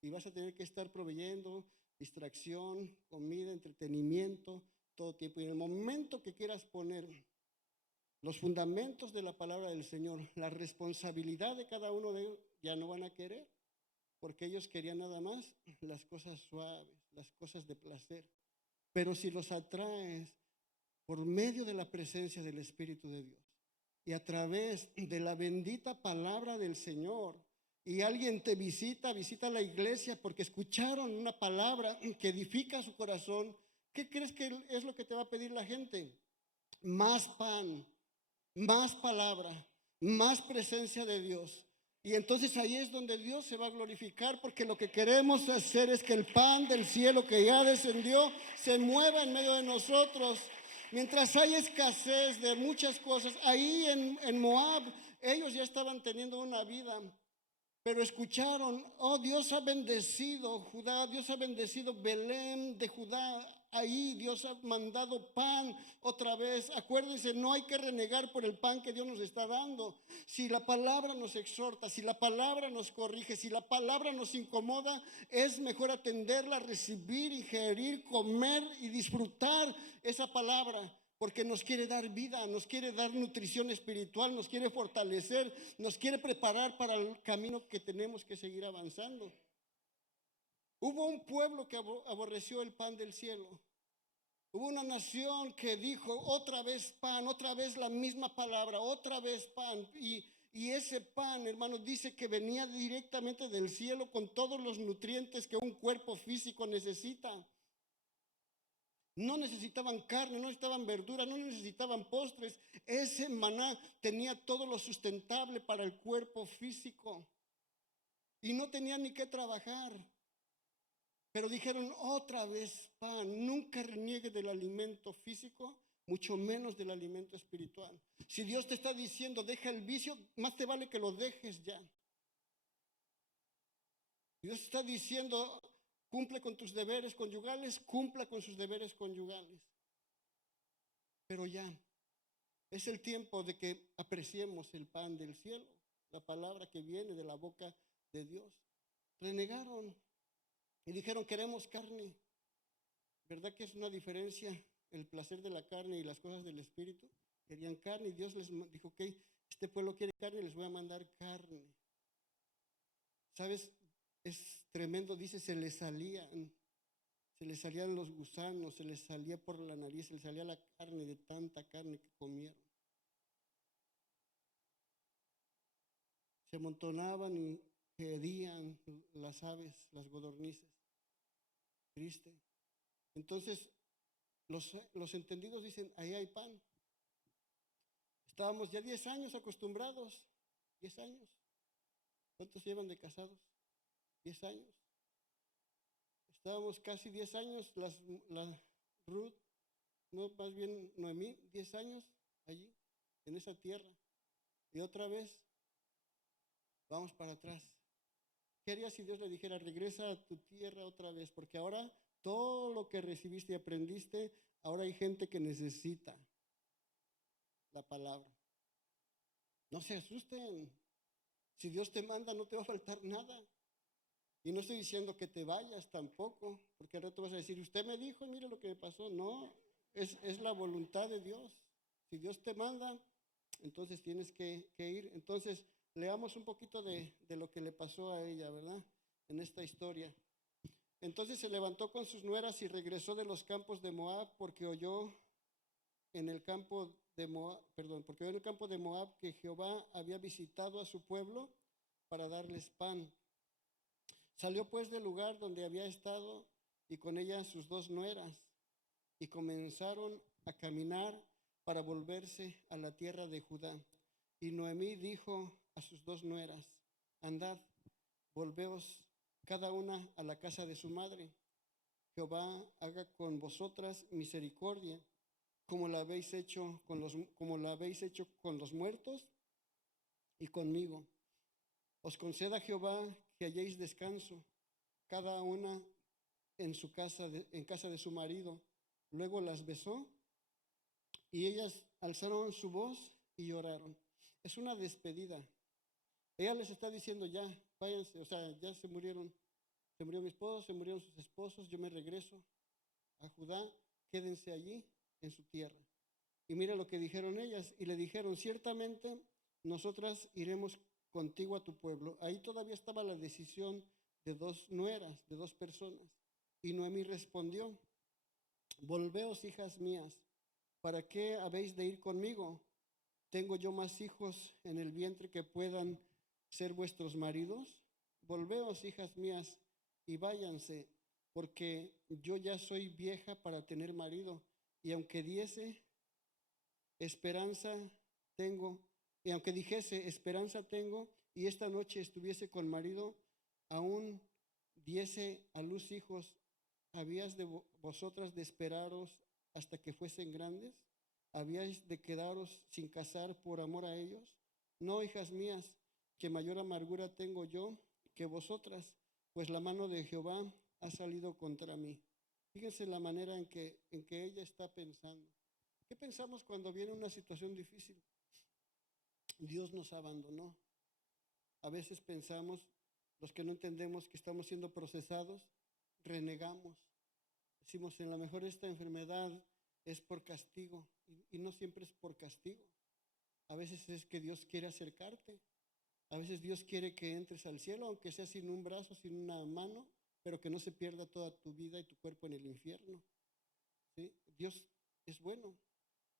Y vas a tener que estar proveyendo distracción, comida, entretenimiento, todo tiempo. Y en el momento que quieras poner los fundamentos de la palabra del Señor, la responsabilidad de cada uno de ellos, ya no van a querer, porque ellos querían nada más las cosas suaves, las cosas de placer. Pero si los atraes por medio de la presencia del Espíritu de Dios y a través de la bendita palabra del Señor, y alguien te visita la iglesia porque escucharon una palabra que edifica su corazón, ¿qué crees que es lo que te va a pedir la gente? Más pan, más palabra, más presencia de Dios. Y entonces ahí es donde Dios se va a glorificar, porque lo que queremos hacer es que el pan del cielo que ya descendió se mueva en medio de nosotros. Mientras hay escasez de muchas cosas, ahí en Moab ellos ya estaban teniendo una vida, pero escucharon, oh, Dios ha bendecido Judá, Dios ha bendecido Belén de Judá. Ahí Dios ha mandado pan otra vez. Acuérdense, no hay que renegar por el pan que Dios nos está dando. Si la palabra nos exhorta, si la palabra nos corrige, si la palabra nos incomoda, es mejor atenderla, recibir, ingerir, comer y disfrutar esa palabra. Porque nos quiere dar vida, nos quiere dar nutrición espiritual, nos quiere fortalecer, nos quiere preparar para el camino que tenemos que seguir avanzando. Hubo un pueblo que aborreció el pan del cielo. Hubo una nación que dijo otra vez pan, otra vez la misma palabra, otra vez pan. Y ese pan, hermanos, dice que venía directamente del cielo con todos los nutrientes que un cuerpo físico necesita. No necesitaban carne, no necesitaban verdura, no necesitaban postres. Ese maná tenía todo lo sustentable para el cuerpo físico. Y no tenían ni que trabajar. Pero dijeron otra vez pan, nunca reniegue del alimento físico, mucho menos del alimento espiritual. Si Dios te está diciendo, deja el vicio, más te vale que lo dejes ya. Dios está diciendo, cumple con tus deberes conyugales, cumpla con sus deberes conyugales. Pero ya, es el tiempo de que apreciemos el pan del cielo, la palabra que viene de la boca de Dios. Renegaron y dijeron, queremos carne. ¿Verdad que es una diferencia el placer de la carne y las cosas del espíritu? Querían carne y Dios les dijo, ok, este pueblo quiere carne, les voy a mandar carne. ¿Sabes? Es tremendo, dice, se les salían los gusanos, se les salía por la nariz, se les salía la carne de tanta carne que comieron. Se amontonaban y pedían las aves, las codornices. Triste. Entonces, los entendidos dicen, ahí hay pan. Estábamos ya 10 años acostumbrados, 10 años. ¿Cuántos llevan de casados? 10 años. Estábamos casi 10 años, la Ruth, no, más bien Noemí, 10 años allí, en esa tierra. Y otra vez, vamos para atrás. ¿Qué harías si Dios le dijera, regresa a tu tierra otra vez? Porque ahora todo lo que recibiste y aprendiste, ahora hay gente que necesita la palabra. No se asusten. Si Dios te manda, no te va a faltar nada. Y no estoy diciendo que te vayas tampoco, porque al rato vas a decir, usted me dijo, mire lo que me pasó. No, es la voluntad de Dios. Si Dios te manda, entonces tienes que ir. Entonces, leamos un poquito de lo que le pasó a ella, ¿verdad? En esta historia. Entonces se levantó con sus nueras y regresó de los campos de Moab porque oyó en el campo de Moab, porque oyó en el campo de Moab que Jehová había visitado a su pueblo para darles pan. Salió pues del lugar donde había estado y con ella sus 2 nueras y comenzaron a caminar para volverse a la tierra de Judá. Y Noemí dijo a sus 2 nueras, andad, volveos cada una a la casa de su madre. Jehová haga con vosotras misericordia, como la habéis hecho con los muertos y conmigo. Os conceda Jehová que halléis descanso, cada una en su casa, en casa de su marido. Luego las besó y ellas alzaron su voz y lloraron. Es una despedida. Ella les está diciendo ya, váyanse, o sea, ya se murieron. Se murió mi esposo, se murieron sus esposos, yo me regreso a Judá, quédense allí en su tierra. Y mira lo que dijeron ellas, y le dijeron, ciertamente nosotras iremos contigo a tu pueblo. Ahí todavía estaba la decisión de 2 nueras, de 2 personas. Y Noemí respondió, volveos, hijas mías, ¿para qué habéis de ir conmigo? ¿Tengo yo más hijos en el vientre que puedan ser vuestros maridos? Volveos, hijas mías, y váyanse, porque yo ya soy vieja para tener marido, y aunque diese esperanza tengo, y aunque dijese esperanza tengo, y esta noche estuviese con marido, aún diese a luz hijos, ¿habías de vosotras de esperaros hasta que fuesen grandes? ¿Habíais de quedaros sin casar por amor a ellos? No, hijas mías, que mayor amargura tengo yo que vosotras, pues la mano de Jehová ha salido contra mí. Fíjense la manera en que ella está pensando. ¿Qué pensamos cuando viene una situación difícil? Dios nos abandonó. A veces pensamos, los que no entendemos que estamos siendo procesados, renegamos. Decimos, en lo mejor esta enfermedad es por castigo y no siempre es por castigo. A veces es que Dios quiere acercarte. A veces Dios quiere que entres al cielo, aunque sea sin un brazo, sin una mano, pero que no se pierda toda tu vida y tu cuerpo en el infierno. ¿Sí? Dios es bueno.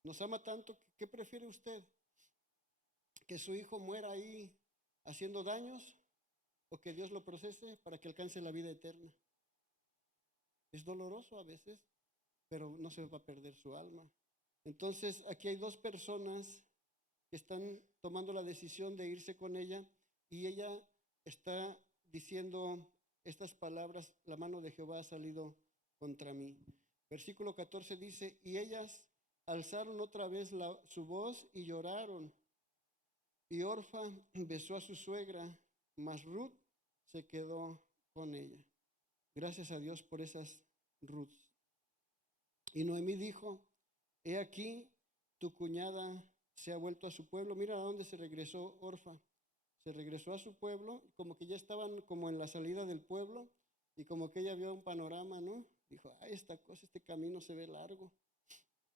Nos ama tanto. ¿Qué prefiere usted? ¿Que su hijo muera ahí haciendo daños o que Dios lo procese para que alcance la vida eterna? Es doloroso a veces, pero no se va a perder su alma. Entonces, aquí hay 2 personas que están tomando la decisión de irse con ella y ella está diciendo, estas palabras, la mano de Jehová ha salido contra mí. Versículo 14 dice, y ellas alzaron otra vez su voz y lloraron. Y Orfa besó a su suegra, mas Ruth se quedó con ella. Gracias a Dios por esas Ruth. Y Noemí dijo, he aquí, tu cuñada se ha vuelto a su pueblo. Mira a dónde se regresó Orfa. Se regresó a su pueblo, como que ya estaban como en la salida del pueblo, y como que ella vio un panorama, ¿no? Dijo, ay, esta cosa, este camino se ve largo.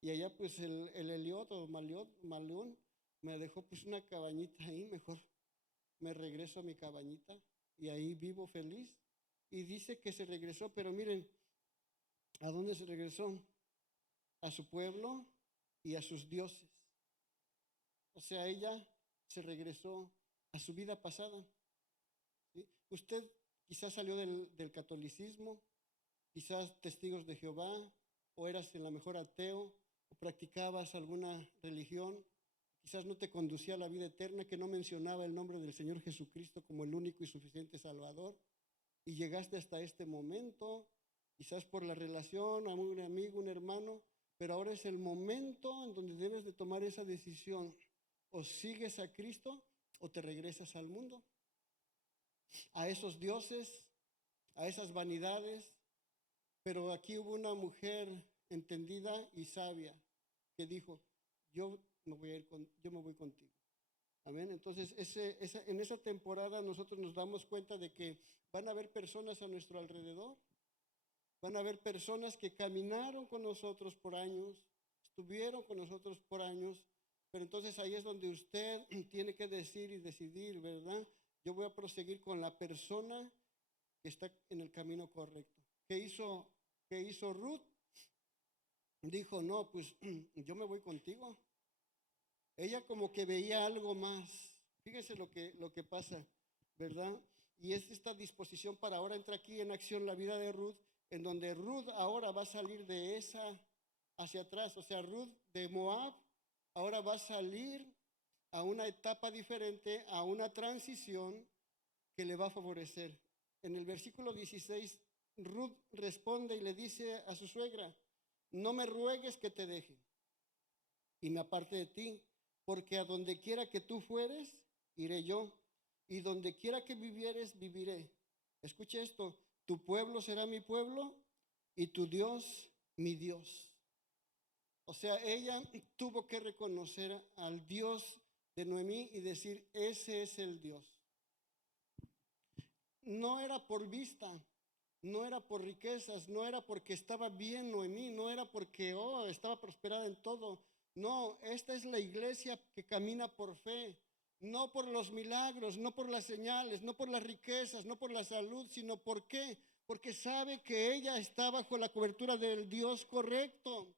Y allá pues el Eliot o Maleón me dejó pues una cabañita ahí, mejor me regreso a mi cabañita y ahí vivo feliz. Y dice que se regresó, pero miren, ¿a dónde se regresó? A su pueblo y a sus dioses. O sea, ella se regresó a su vida pasada. ¿Sí? Usted quizás salió del catolicismo, quizás testigos de Jehová, o eras en la mejor ateo, o practicabas alguna religión, quizás no te conducía a la vida eterna, que no mencionaba el nombre del Señor Jesucristo como el único y suficiente Salvador, y llegaste hasta este momento, quizás por la relación a un amigo, un hermano, pero ahora es el momento en donde debes de tomar esa decisión. O sigues a Cristo o te regresas al mundo, a esos dioses, a esas vanidades. Pero aquí hubo una mujer entendida y sabia que dijo, yo me voy contigo. Amén. Entonces, en esa temporada nosotros nos damos cuenta de que van a haber personas a nuestro alrededor. Van a haber personas que caminaron con nosotros por años, estuvieron con nosotros por años, pero entonces ahí es donde usted tiene que decir y decidir, ¿verdad? Yo voy a proseguir con la persona que está en el camino correcto. ¿Qué hizo Ruth? Dijo, no, pues yo me voy contigo. Ella como que veía algo más. Fíjese lo que pasa, ¿verdad? Y es esta disposición para ahora entra aquí en acción la vida de Ruth, en donde Ruth ahora va a salir de esa hacia atrás. O sea, Ruth de Moab ahora va a salir a una etapa diferente, a una transición que le va a favorecer. En el versículo 16, Ruth responde y le dice a su suegra, no me ruegues que te deje y me aparte de ti, porque a donde quiera que tú fueres, iré yo, y donde quiera que vivieres, viviré. Escuche esto, tu pueblo será mi pueblo y tu Dios mi Dios. O sea, ella tuvo que reconocer al Dios de Noemí y decir, ese es el Dios. No era por vista, no era por riquezas, no era porque estaba bien Noemí, no era porque estaba prosperada en todo. No, esta es la iglesia que camina por fe, no por los milagros, no por las señales, no por las riquezas, no por la salud, sino ¿por qué? Porque sabe que ella está bajo la cobertura del Dios correcto.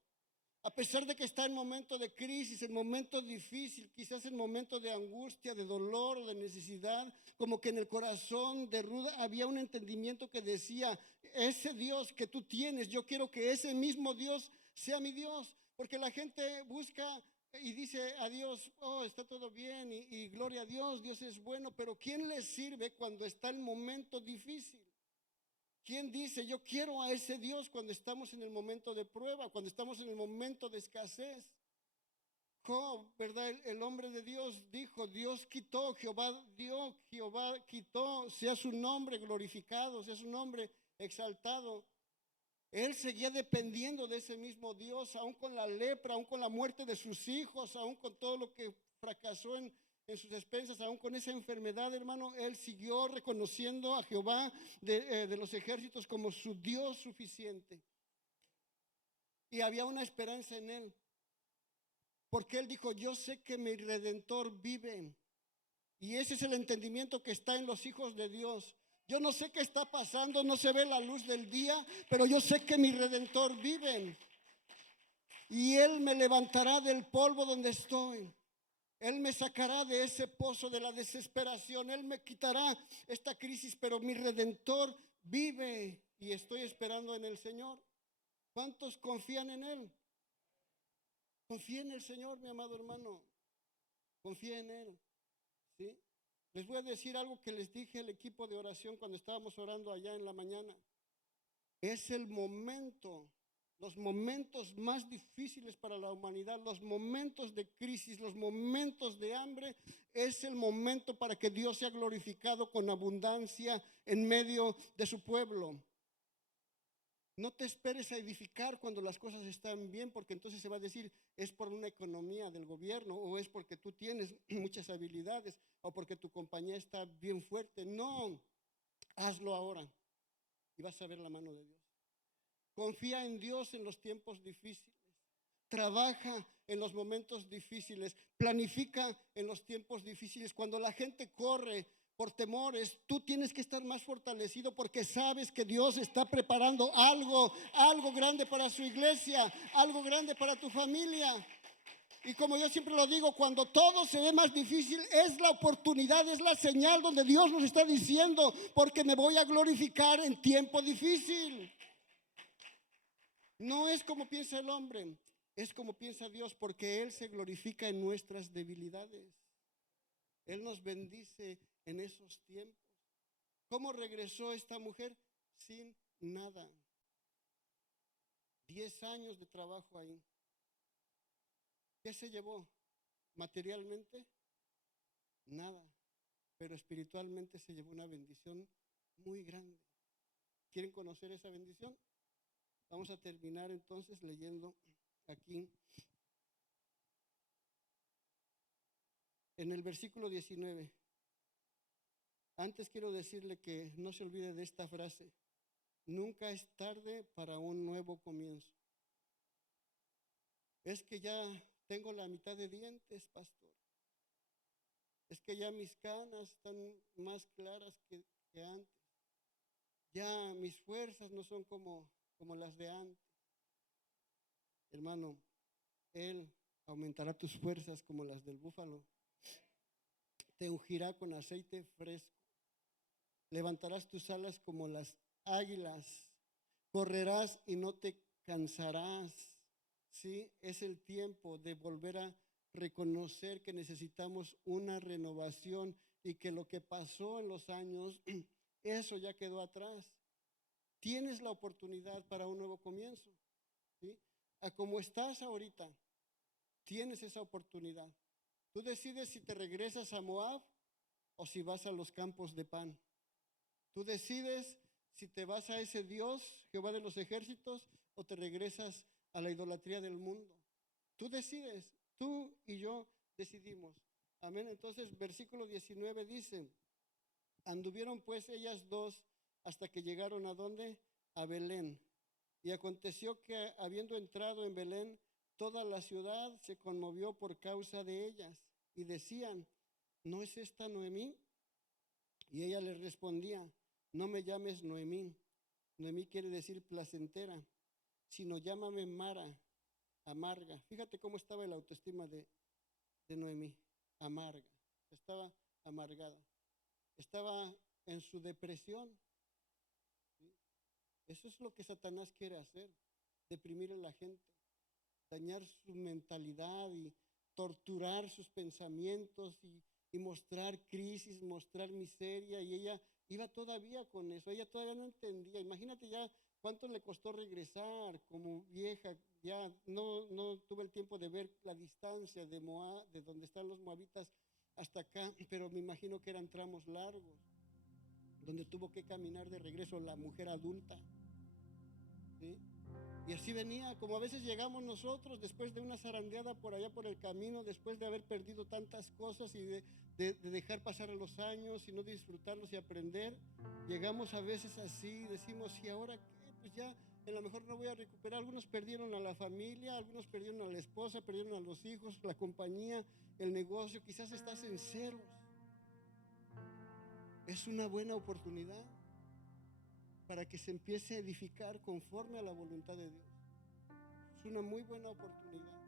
A pesar de que está en momento de crisis, en momento difícil, quizás en momento de angustia, de dolor o de necesidad, como que en el corazón de Ruth había un entendimiento que decía, ese Dios que tú tienes, yo quiero que ese mismo Dios sea mi Dios. Porque la gente busca y dice a Dios, está todo bien y gloria a Dios, Dios es bueno, pero ¿quién le sirve cuando está el momento difícil? ¿Quién dice, yo quiero a ese Dios cuando estamos en el momento de prueba, cuando estamos en el momento de escasez? Job, ¿verdad? El hombre de Dios dijo, Dios quitó, Jehová dio, Jehová quitó, sea su nombre glorificado, sea su nombre exaltado. Él seguía dependiendo de ese mismo Dios, aún con la lepra, aún con la muerte de sus hijos, aún con todo lo que fracasó en sus expensas, aún con esa enfermedad, hermano. Él siguió reconociendo a Jehová de los ejércitos como su Dios suficiente. Y había una esperanza en él. Porque él dijo, yo sé que mi Redentor vive. Y ese es el entendimiento que está en los hijos de Dios. Yo no sé qué está pasando, no se ve la luz del día, pero yo sé que mi Redentor vive. Y Él me levantará del polvo donde estoy. Él me sacará de ese pozo de la desesperación. Él me quitará esta crisis, pero mi Redentor vive y estoy esperando en el Señor. ¿Cuántos confían en Él? Confía en el Señor, mi amado hermano. Confía en Él, ¿sí? Les voy a decir algo que les dije al equipo de oración cuando estábamos orando allá en la mañana. Es el momento, los momentos más difíciles para la humanidad, los momentos de crisis, los momentos de hambre, es el momento para que Dios sea glorificado con abundancia en medio de su pueblo. No te esperes a edificar cuando las cosas están bien, porque entonces se va a decir, es por una economía del gobierno, o es porque tú tienes muchas habilidades, o porque tu compañía está bien fuerte. No, hazlo ahora y vas a ver la mano de Dios. Confía en Dios en los tiempos difíciles. Trabaja en los momentos difíciles. Planifica en los tiempos difíciles. Cuando la gente corre por temores, tú tienes que estar más fortalecido porque sabes que Dios está preparando algo grande para su iglesia, algo grande para tu familia. Y como yo siempre lo digo, cuando todo se ve más difícil, es la oportunidad, es la señal donde Dios nos está diciendo, porque me voy a glorificar en tiempo difícil. No es como piensa el hombre, es como piensa Dios, porque Él se glorifica en nuestras debilidades. Él nos bendice en esos tiempos. ¿Cómo regresó esta mujer? Sin nada. 10 años de trabajo ahí. ¿Qué se llevó? Materialmente, nada. Pero espiritualmente se llevó una bendición muy grande. ¿Quieren conocer esa bendición? Vamos a terminar entonces leyendo aquí en el versículo 19. Antes quiero decirle que no se olvide de esta frase: nunca es tarde para un nuevo comienzo. Es que ya tengo la mitad de dientes, pastor. Es que ya mis canas están más claras que antes. Ya mis fuerzas no son como las de antes. Hermano, Él aumentará tus fuerzas como las del búfalo. Te ungirá con aceite fresco. Levantarás tus alas como las águilas. Correrás y no te cansarás. Sí, es el tiempo de volver a reconocer que necesitamos una renovación y que lo que pasó en los años, eso ya quedó atrás. Tienes la oportunidad para un nuevo comienzo. ¿Sí? A como estás ahorita, tienes esa oportunidad. Tú decides si te regresas a Moab o si vas a los campos de pan. Tú decides si te vas a ese Dios, Jehová de los ejércitos, o te regresas a la idolatría del mundo. Tú decides, tú y yo decidimos. Amén. Entonces, versículo 19 dice: anduvieron pues ellas dos hasta que llegaron ¿a dónde? A Belén. Y aconteció que habiendo entrado en Belén, toda la ciudad se conmovió por causa de ellas. Y decían: ¿no es esta Noemí? Y ella les respondía: no me llames Noemí. Noemí quiere decir placentera, sino llámame Mara, amarga. Fíjate cómo estaba la autoestima de Noemí, amarga. Estaba amargada. Estaba en su depresión. ¿Sí? Eso es lo que Satanás quiere hacer, deprimir a la gente, dañar su mentalidad y torturar sus pensamientos y mostrar crisis, mostrar miseria. Y ella iba todavía con eso, ella todavía no entendía. Imagínate ya cuánto le costó regresar como vieja. Ya no tuve el tiempo de ver la distancia de Moab, de donde están los moabitas hasta acá, pero me imagino que eran tramos largos, donde tuvo que caminar de regreso la mujer adulta. ¿Sí? Y así venía, como a veces llegamos nosotros después de una zarandeada por allá por el camino, después de haber perdido tantas cosas y de dejar pasar los años y no disfrutarlos y aprender. Llegamos a veces así, decimos: ¿y ahora qué? Pues ya a lo mejor no voy a recuperar. Algunos perdieron a la familia, algunos perdieron a la esposa, perdieron a los hijos, la compañía, el negocio. Quizás estás en ceros. Es una buena oportunidad para que se empiece a edificar conforme a la voluntad de Dios. Es una muy buena oportunidad.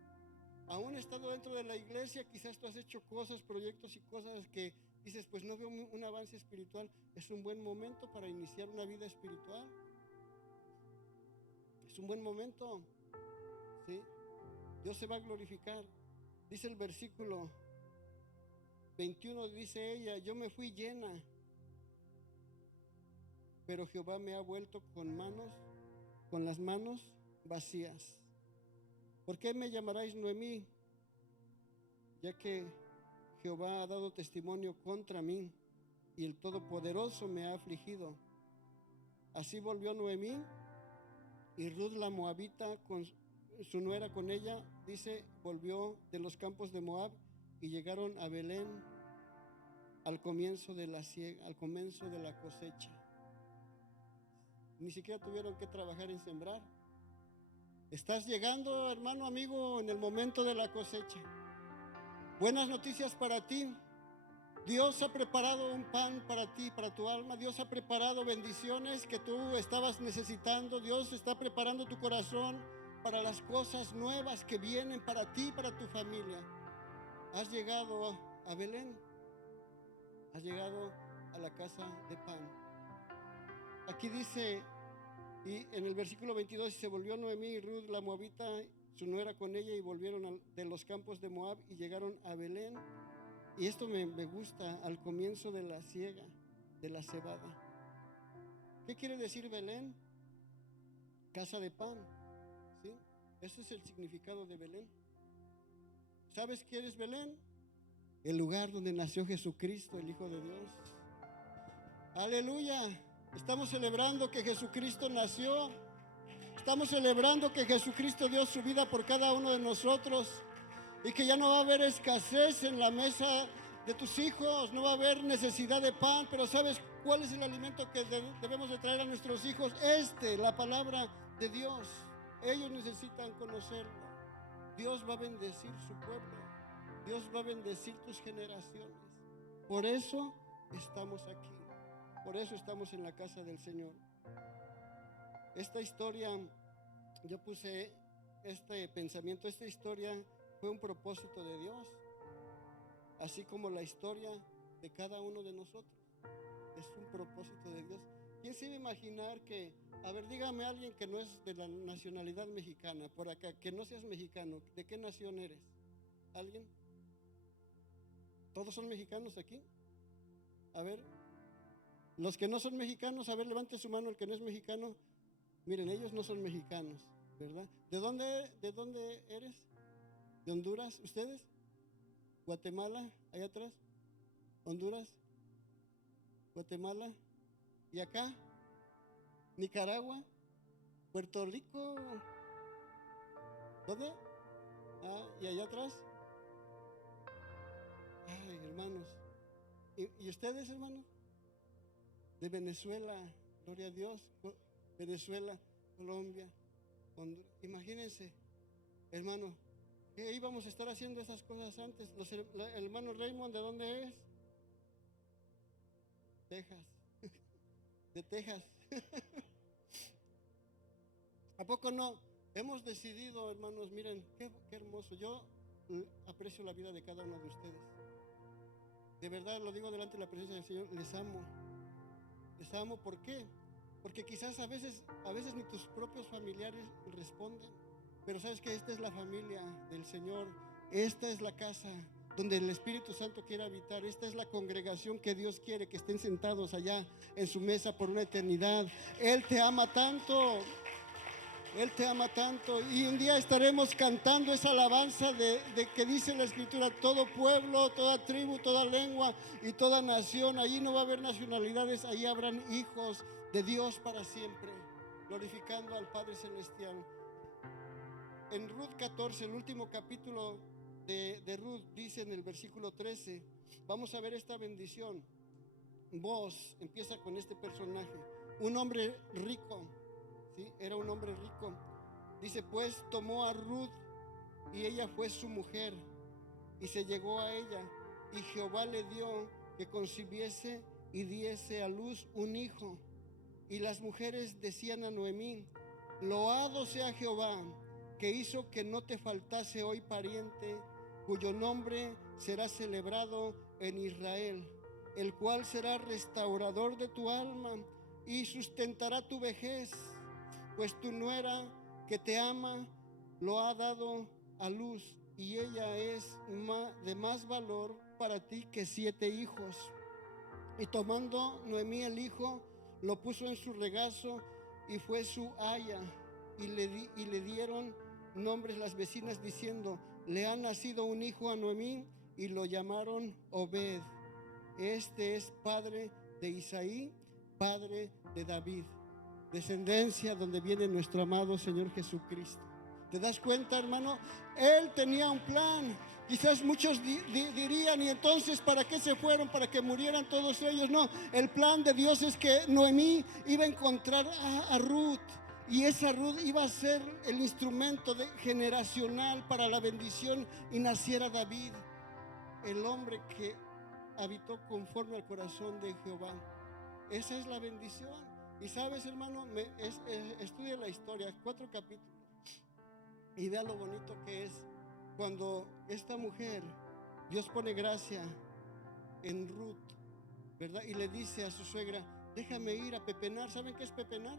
Aún estando dentro de la iglesia, quizás tú has hecho cosas, proyectos y cosas que dices: pues no veo un avance espiritual. Es un buen momento para iniciar una vida espiritual. Es un buen momento. ¿Sí? Dios se va a glorificar. Dice el versículo 21 dice ella: yo me fui llena, pero Jehová me ha vuelto con las manos vacías. ¿Por qué me llamaréis Noemí? Ya que Jehová ha dado testimonio contra mí y el Todopoderoso me ha afligido. Así volvió Noemí y Ruth la moabita con su nuera con ella, dice, volvió de los campos de Moab y llegaron a Belén al comienzo de la siega, al comienzo de la cosecha. Ni siquiera tuvieron que trabajar en sembrar. Estás llegando, hermano, amigo, en el momento de la cosecha. Buenas noticias para ti. Dios ha preparado un pan para ti, para tu alma. Dios ha preparado bendiciones que tú estabas necesitando. Dios está preparando tu corazón para las cosas nuevas que vienen para ti, para tu familia. Has llegado a Belén. Has llegado a la casa de pan. Aquí dice, y en el versículo 22, se volvió Noemí y Ruth la moabita, su nuera con ella, y volvieron de los campos de Moab y llegaron a Belén. Y esto me gusta, al comienzo de la siega, de la cebada. ¿Qué quiere decir Belén? Casa de pan, ¿sí? Ese es el significado de Belén. ¿Sabes qué es Belén? El lugar donde nació Jesucristo, el Hijo de Dios. Aleluya. Estamos celebrando que Jesucristo nació. Estamos celebrando que Jesucristo dio su vida por cada uno de nosotros. Y que ya no va a haber escasez en la mesa de tus hijos, no va a haber necesidad de pan, pero ¿sabes cuál es el alimento que debemos de traer a nuestros hijos? La palabra de Dios. Ellos necesitan conocerlo. Dios va a bendecir su pueblo. Dios va a bendecir tus generaciones. Por eso estamos aquí. Por eso estamos en la casa del Señor. Esta historia, yo puse este pensamiento, esta historia fue un propósito de Dios, así como la historia de cada uno de nosotros es un propósito de Dios. ¿Quién se iba a imaginar que, a ver, dígame a alguien que no es de la nacionalidad mexicana, por acá, que no seas mexicano, ¿de qué nación eres? ¿Alguien? ¿Todos son mexicanos aquí? A ver, los que no son mexicanos, a ver, levante su mano el que no es mexicano. Miren, ellos no son mexicanos, ¿verdad? ¿De dónde eres? ¿De Honduras? ¿Ustedes? ¿Guatemala? ¿Allá atrás? ¿Honduras? ¿Guatemala? ¿Y acá? ¿Nicaragua? ¿Puerto Rico? ¿Dónde? ¿Y allá atrás? Ay, hermanos. ¿Y ustedes, hermanos? De Venezuela, gloria a Dios. Venezuela, Colombia, Honduras. Imagínense, hermano, ¿qué íbamos a estar haciendo esas cosas antes? El hermano Raymond, ¿de dónde es? Texas. De Texas. ¿A poco no? Hemos decidido, hermanos, miren, qué hermoso. Yo aprecio la vida de cada uno de ustedes. De verdad lo digo delante de la presencia del Señor, les amo. Les amo, ¿por qué? Porque quizás a veces ni tus propios familiares responden. Pero sabes que esta es la familia del Señor. Esta es la casa donde el Espíritu Santo quiere habitar. Esta es la congregación que Dios quiere que estén sentados allá en su mesa por una eternidad. Él te ama tanto. Él te ama tanto. Y un día estaremos cantando esa alabanza de que dice la Escritura: todo pueblo, toda tribu, toda lengua y toda nación. Allí no va a haber nacionalidades. Allí habrán hijos de Dios para siempre, glorificando al Padre Celestial. En Ruth 14, el último capítulo de Ruth, dice en el versículo 13, vamos a ver esta bendición. Vos, empieza con este personaje, un hombre rico, ¿sí? Era un hombre rico. Dice, pues tomó a Ruth y ella fue su mujer y se llegó a ella, y Jehová le dio que concibiese y diese a luz un hijo. Y las mujeres decían a Noemí: loado sea Jehová, que hizo que no te faltase hoy pariente, cuyo nombre será celebrado en Israel, el cual será restaurador de tu alma y sustentará tu vejez, pues tu nuera que te ama lo ha dado a luz, y ella es de más valor para ti que 7 hijos. Y tomando Noemí el hijo, lo puso en su regazo y fue su aya. Y le dieron nombres las vecinas diciendo: le ha nacido un hijo a Noemí, y lo llamaron Obed. Este es padre de Isaí, padre de David, descendencia donde viene nuestro amado Señor Jesucristo. ¿Te das cuenta, hermano? Él tenía un plan. Quizás muchos dirían: ¿y entonces para qué se fueron? ¿Para que murieran todos ellos? No, el plan de Dios es que Noemí iba a encontrar a Ruth, y esa Ruth iba a ser el instrumento generacional para la bendición, y naciera David, el hombre que habitó conforme al corazón de Jehová. Esa es la bendición. Y sabes, hermano, estudia la historia, 4 capítulos, y vea lo bonito que es cuando esta mujer, Dios pone gracia en Ruth, ¿verdad? Y le dice a su suegra: déjame ir a pepenar. ¿Saben qué es pepenar?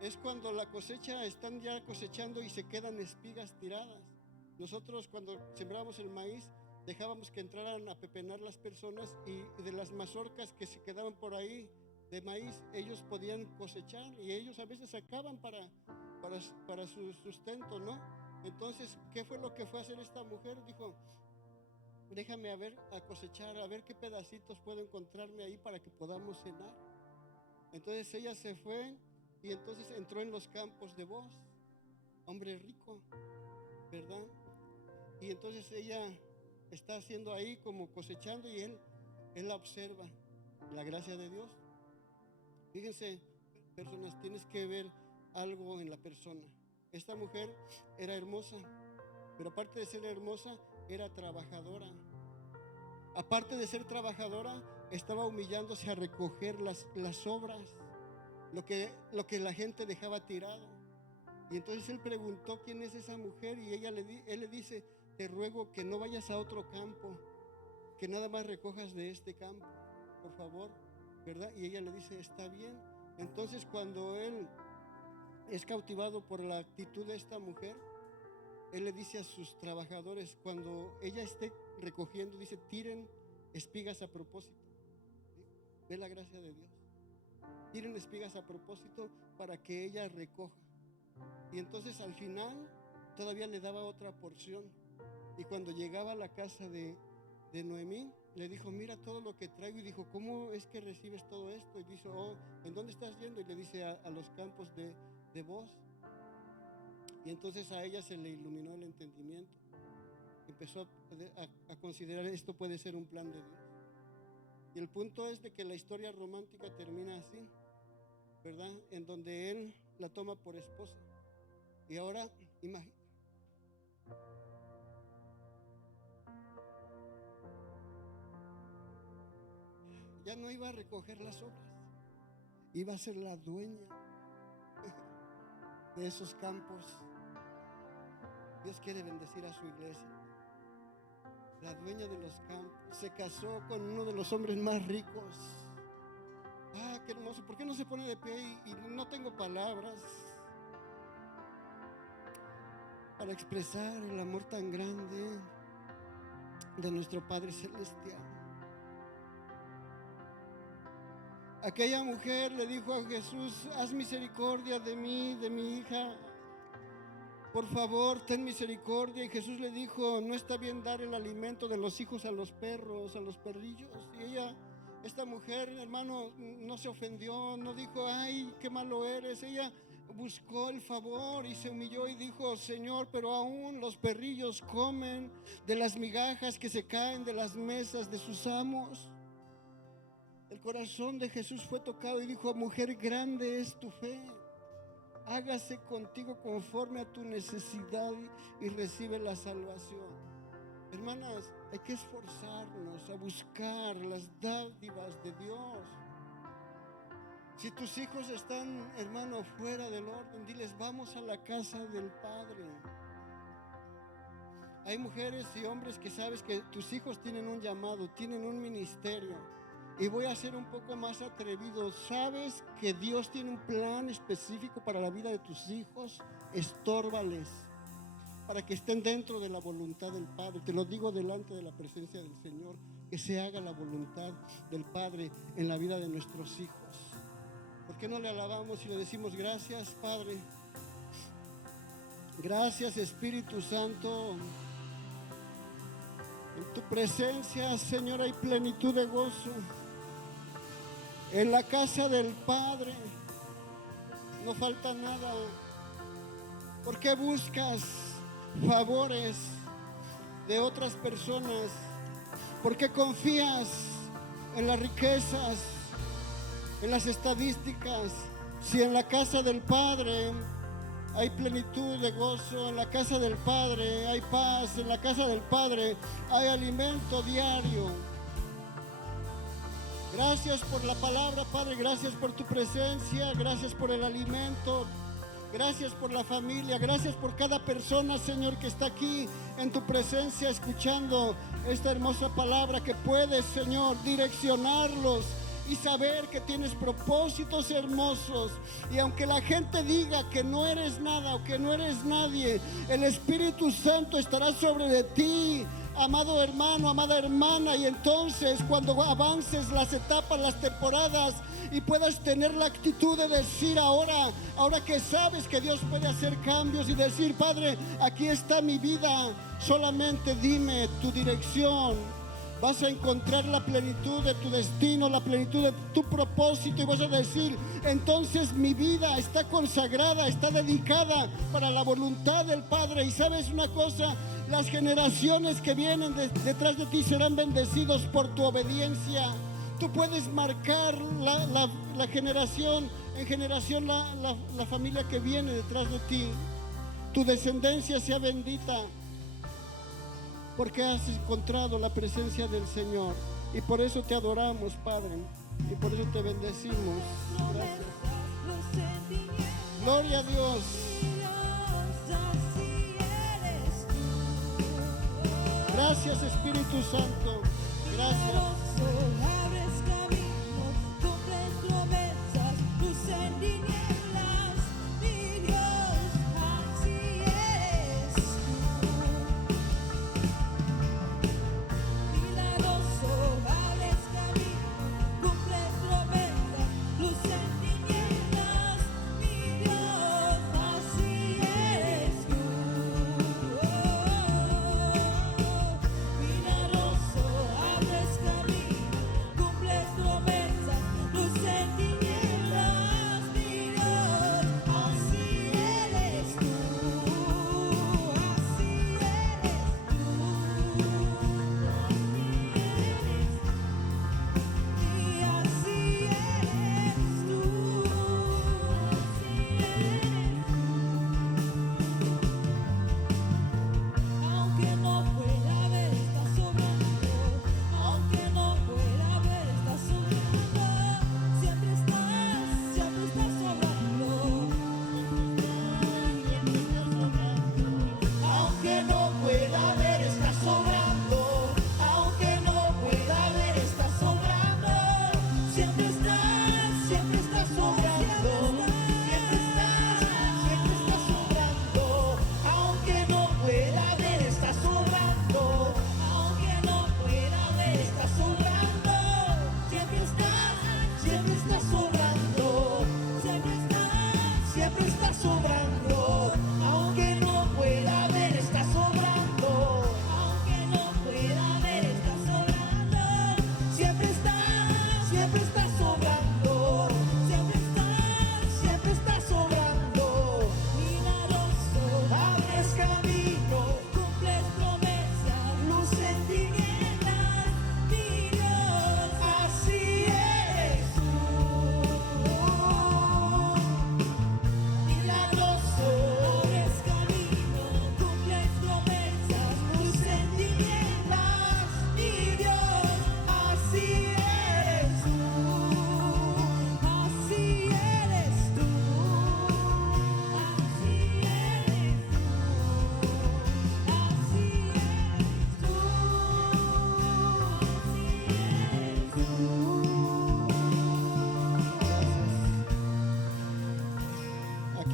Es cuando la cosecha, están ya cosechando y se quedan espigas tiradas. Nosotros, cuando sembramos el maíz, dejábamos que entraran a pepenar las personas, y de las mazorcas que se quedaban por ahí de maíz, ellos podían cosechar, y ellos a veces sacaban para su sustento, ¿no? Entonces, ¿qué fue lo que fue a hacer esta mujer? Dijo: déjame a cosechar, a ver qué pedacitos puedo encontrarme ahí para que podamos cenar. Entonces ella se fue, y entonces entró en los campos de Booz, hombre rico, ¿verdad? Y entonces ella está haciendo ahí como cosechando, y él la observa. La gracia de Dios. Fíjense, personas, tienes que ver algo en la persona. Esta mujer era hermosa, pero aparte de ser hermosa, era trabajadora. Aparte de ser trabajadora, estaba humillándose a recoger las obras, lo que la gente dejaba tirado. Y entonces él preguntó: ¿quién es esa mujer? Y él le dice: te ruego que no vayas a otro campo, que nada más recojas de este campo, por favor, ¿verdad? Y ella le dice: está bien. Entonces, cuando él es cautivado por la actitud de esta mujer, él le dice a sus trabajadores, cuando ella esté recogiendo, dice: tiren espigas a propósito. ¿Sí? Ve la gracia de Dios. Tiren espigas a propósito para que ella recoja. Y entonces al final todavía le daba otra porción. Y cuando llegaba a la casa de Noemí, le dijo: mira todo lo que traigo. Y dijo: ¿cómo es que recibes todo esto? Y dice: ¿en dónde estás yendo? Y le dice: a los campos de Booz. Y entonces a ella se le iluminó el entendimiento. Empezó a considerar: esto puede ser un plan de Dios. Y el punto es de que la historia romántica termina así, ¿verdad? En donde él la toma por esposa. Y ahora, imagínate. Ya no iba a recoger las obras, iba a ser la dueña de esos campos. Dios quiere bendecir a su iglesia. La dueña de los campos se casó con uno de los hombres más ricos. Ah, qué hermoso. ¿Por qué no se pone de pie? Y no tengo palabras para expresar el amor tan grande de nuestro Padre Celestial. Aquella mujer le dijo a Jesús: haz misericordia de mí, de mi hija, por favor, ten misericordia. Y Jesús le dijo: no está bien dar el alimento de los hijos a los perros, a los perrillos. Y esta mujer, hermano, no se ofendió, no dijo: ay, qué malo eres. Ella buscó el favor y se humilló y dijo: Señor, pero aún los perrillos comen de las migajas que se caen de las mesas de sus amos. El corazón de Jesús fue tocado y dijo: mujer, grande es tu fe, hágase contigo conforme a tu necesidad, y recibe la salvación. Hermanas, hay que esforzarnos a buscar las dádivas de Dios. Si tus hijos están, hermano, fuera del orden, diles: vamos a la casa del Padre. Hay mujeres y hombres que sabes que tus hijos tienen un llamado, tienen un ministerio. Y voy a ser un poco más atrevido. ¿Sabes que Dios tiene un plan específico para la vida de tus hijos? Estórbales. para que estén dentro de la voluntad del Padre. Te lo digo delante de la presencia del Señor, que se haga la voluntad del Padre en la vida de nuestros hijos. ¿Por qué no le alabamos y le decimos gracias, Padre? Gracias, Espíritu Santo. En tu presencia, Señor, hay plenitud de gozo. En la casa del Padre no falta nada. ¿Por qué buscas favores de otras personas? ¿Por qué confías en las riquezas, en las estadísticas? Si en la casa del Padre hay plenitud de gozo, en la casa del Padre hay paz, en la casa del Padre hay alimento diario. Gracias por la palabra, Padre, gracias por tu presencia, gracias por el alimento, gracias por la familia, gracias por cada persona, Señor, que está aquí en tu presencia escuchando esta hermosa palabra, que puedes, Señor, direccionarlos y saber que tienes propósitos hermosos. Y aunque la gente diga que no eres nada o que no eres nadie, el Espíritu Santo estará sobre de ti, amado hermano, amada hermana. Y entonces cuando avances las etapas, las temporadas, y puedas tener la actitud de decir ahora que sabes que Dios puede hacer cambios, y decir: Padre, aquí está mi vida, solamente dime tu dirección. Vas a encontrar la plenitud de tu destino, la plenitud de tu propósito, y vas a decir: entonces mi vida está consagrada, está dedicada para la voluntad del Padre. Y sabes una cosa, las generaciones que vienen detrás de ti serán bendecidos por tu obediencia. Tú puedes marcar la generación en generación, la familia que viene detrás de ti. Tu descendencia sea bendita, porque has encontrado la presencia del Señor. Y por eso te adoramos, Padre, y por eso te bendecimos. Gracias. Gloria a Dios. Gracias, Espíritu Santo. Gracias.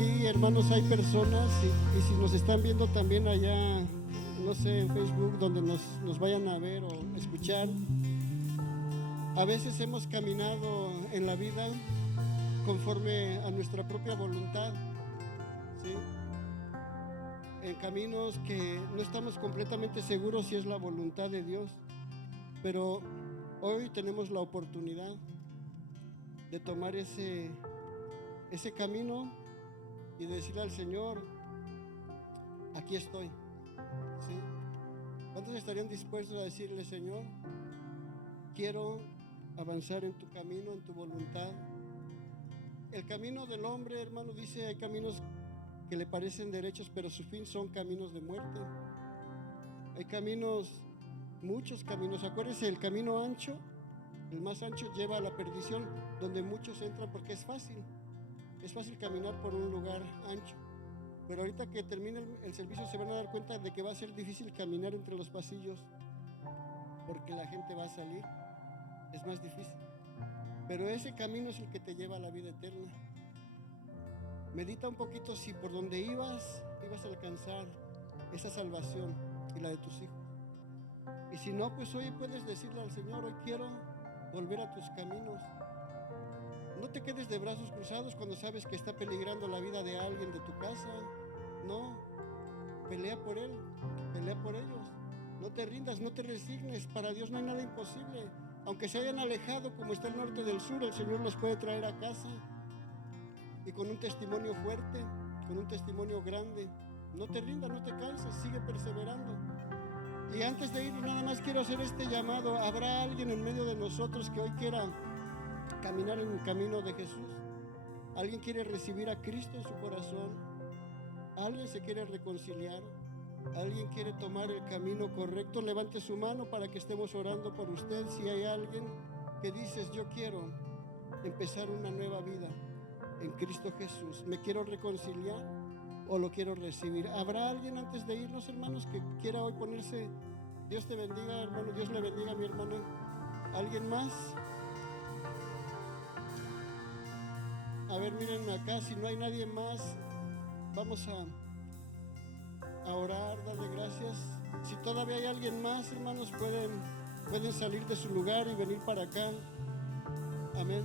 aquí, hermanos, hay personas y si nos están viendo también allá, no sé, en Facebook, donde nos vayan a ver o escuchar, a veces hemos caminado en la vida conforme a nuestra propia voluntad, ¿sí? En caminos que no estamos completamente seguros si es la voluntad de Dios, pero hoy tenemos la oportunidad de tomar ese camino y decirle al Señor: aquí estoy, ¿sí? ¿Cuántos estarían dispuestos a decirle: Señor, quiero avanzar en tu camino, en tu voluntad? El camino del hombre, hermano, dice, hay caminos que le parecen derechos, pero su fin son caminos de muerte. Hay caminos, muchos caminos. Acuérdense, el camino ancho, el más ancho, lleva a la perdición, donde muchos entran porque es fácil caminar por un lugar ancho. Pero ahorita que termine el servicio se van a dar cuenta de que va a ser difícil caminar entre los pasillos, porque la gente va a salir, es más difícil. Pero ese camino es el que te lleva a la vida eterna. Medita un poquito si por donde ibas a alcanzar esa salvación y la de tus hijos. Y si no, pues hoy puedes decirle al Señor: hoy quiero volver a tus caminos. No te quedes de brazos cruzados cuando sabes que está peligrando la vida de alguien de tu casa. No, pelea por él, pelea por ellos. No te rindas, no te resignes. Para Dios no hay nada imposible. Aunque se hayan alejado como está el norte del sur, el Señor los puede traer a casa. Y con un testimonio fuerte, con un testimonio grande. No te rindas, no te canses, sigue perseverando. Y antes de ir, nada más quiero hacer este llamado. ¿Habrá alguien en medio de nosotros que hoy quiera caminar en el camino de Jesús? ¿Alguien quiere recibir a Cristo en su corazón? ¿Alguien se quiere reconciliar? ¿Alguien quiere tomar el camino correcto? Levante su mano para que estemos orando por usted. Si hay alguien que dices: yo quiero empezar una nueva vida en Cristo Jesús, me quiero reconciliar o lo quiero recibir. ¿Habrá alguien antes de irnos, hermanos, que quiera hoy ponerse? Dios te bendiga, hermano. Dios le bendiga a mi hermano. ¿Alguien más? A ver, mírenme acá. Si no hay nadie más, vamos a orar, darle gracias. Si todavía hay alguien más, hermanos, pueden salir de su lugar y venir para acá. Amén.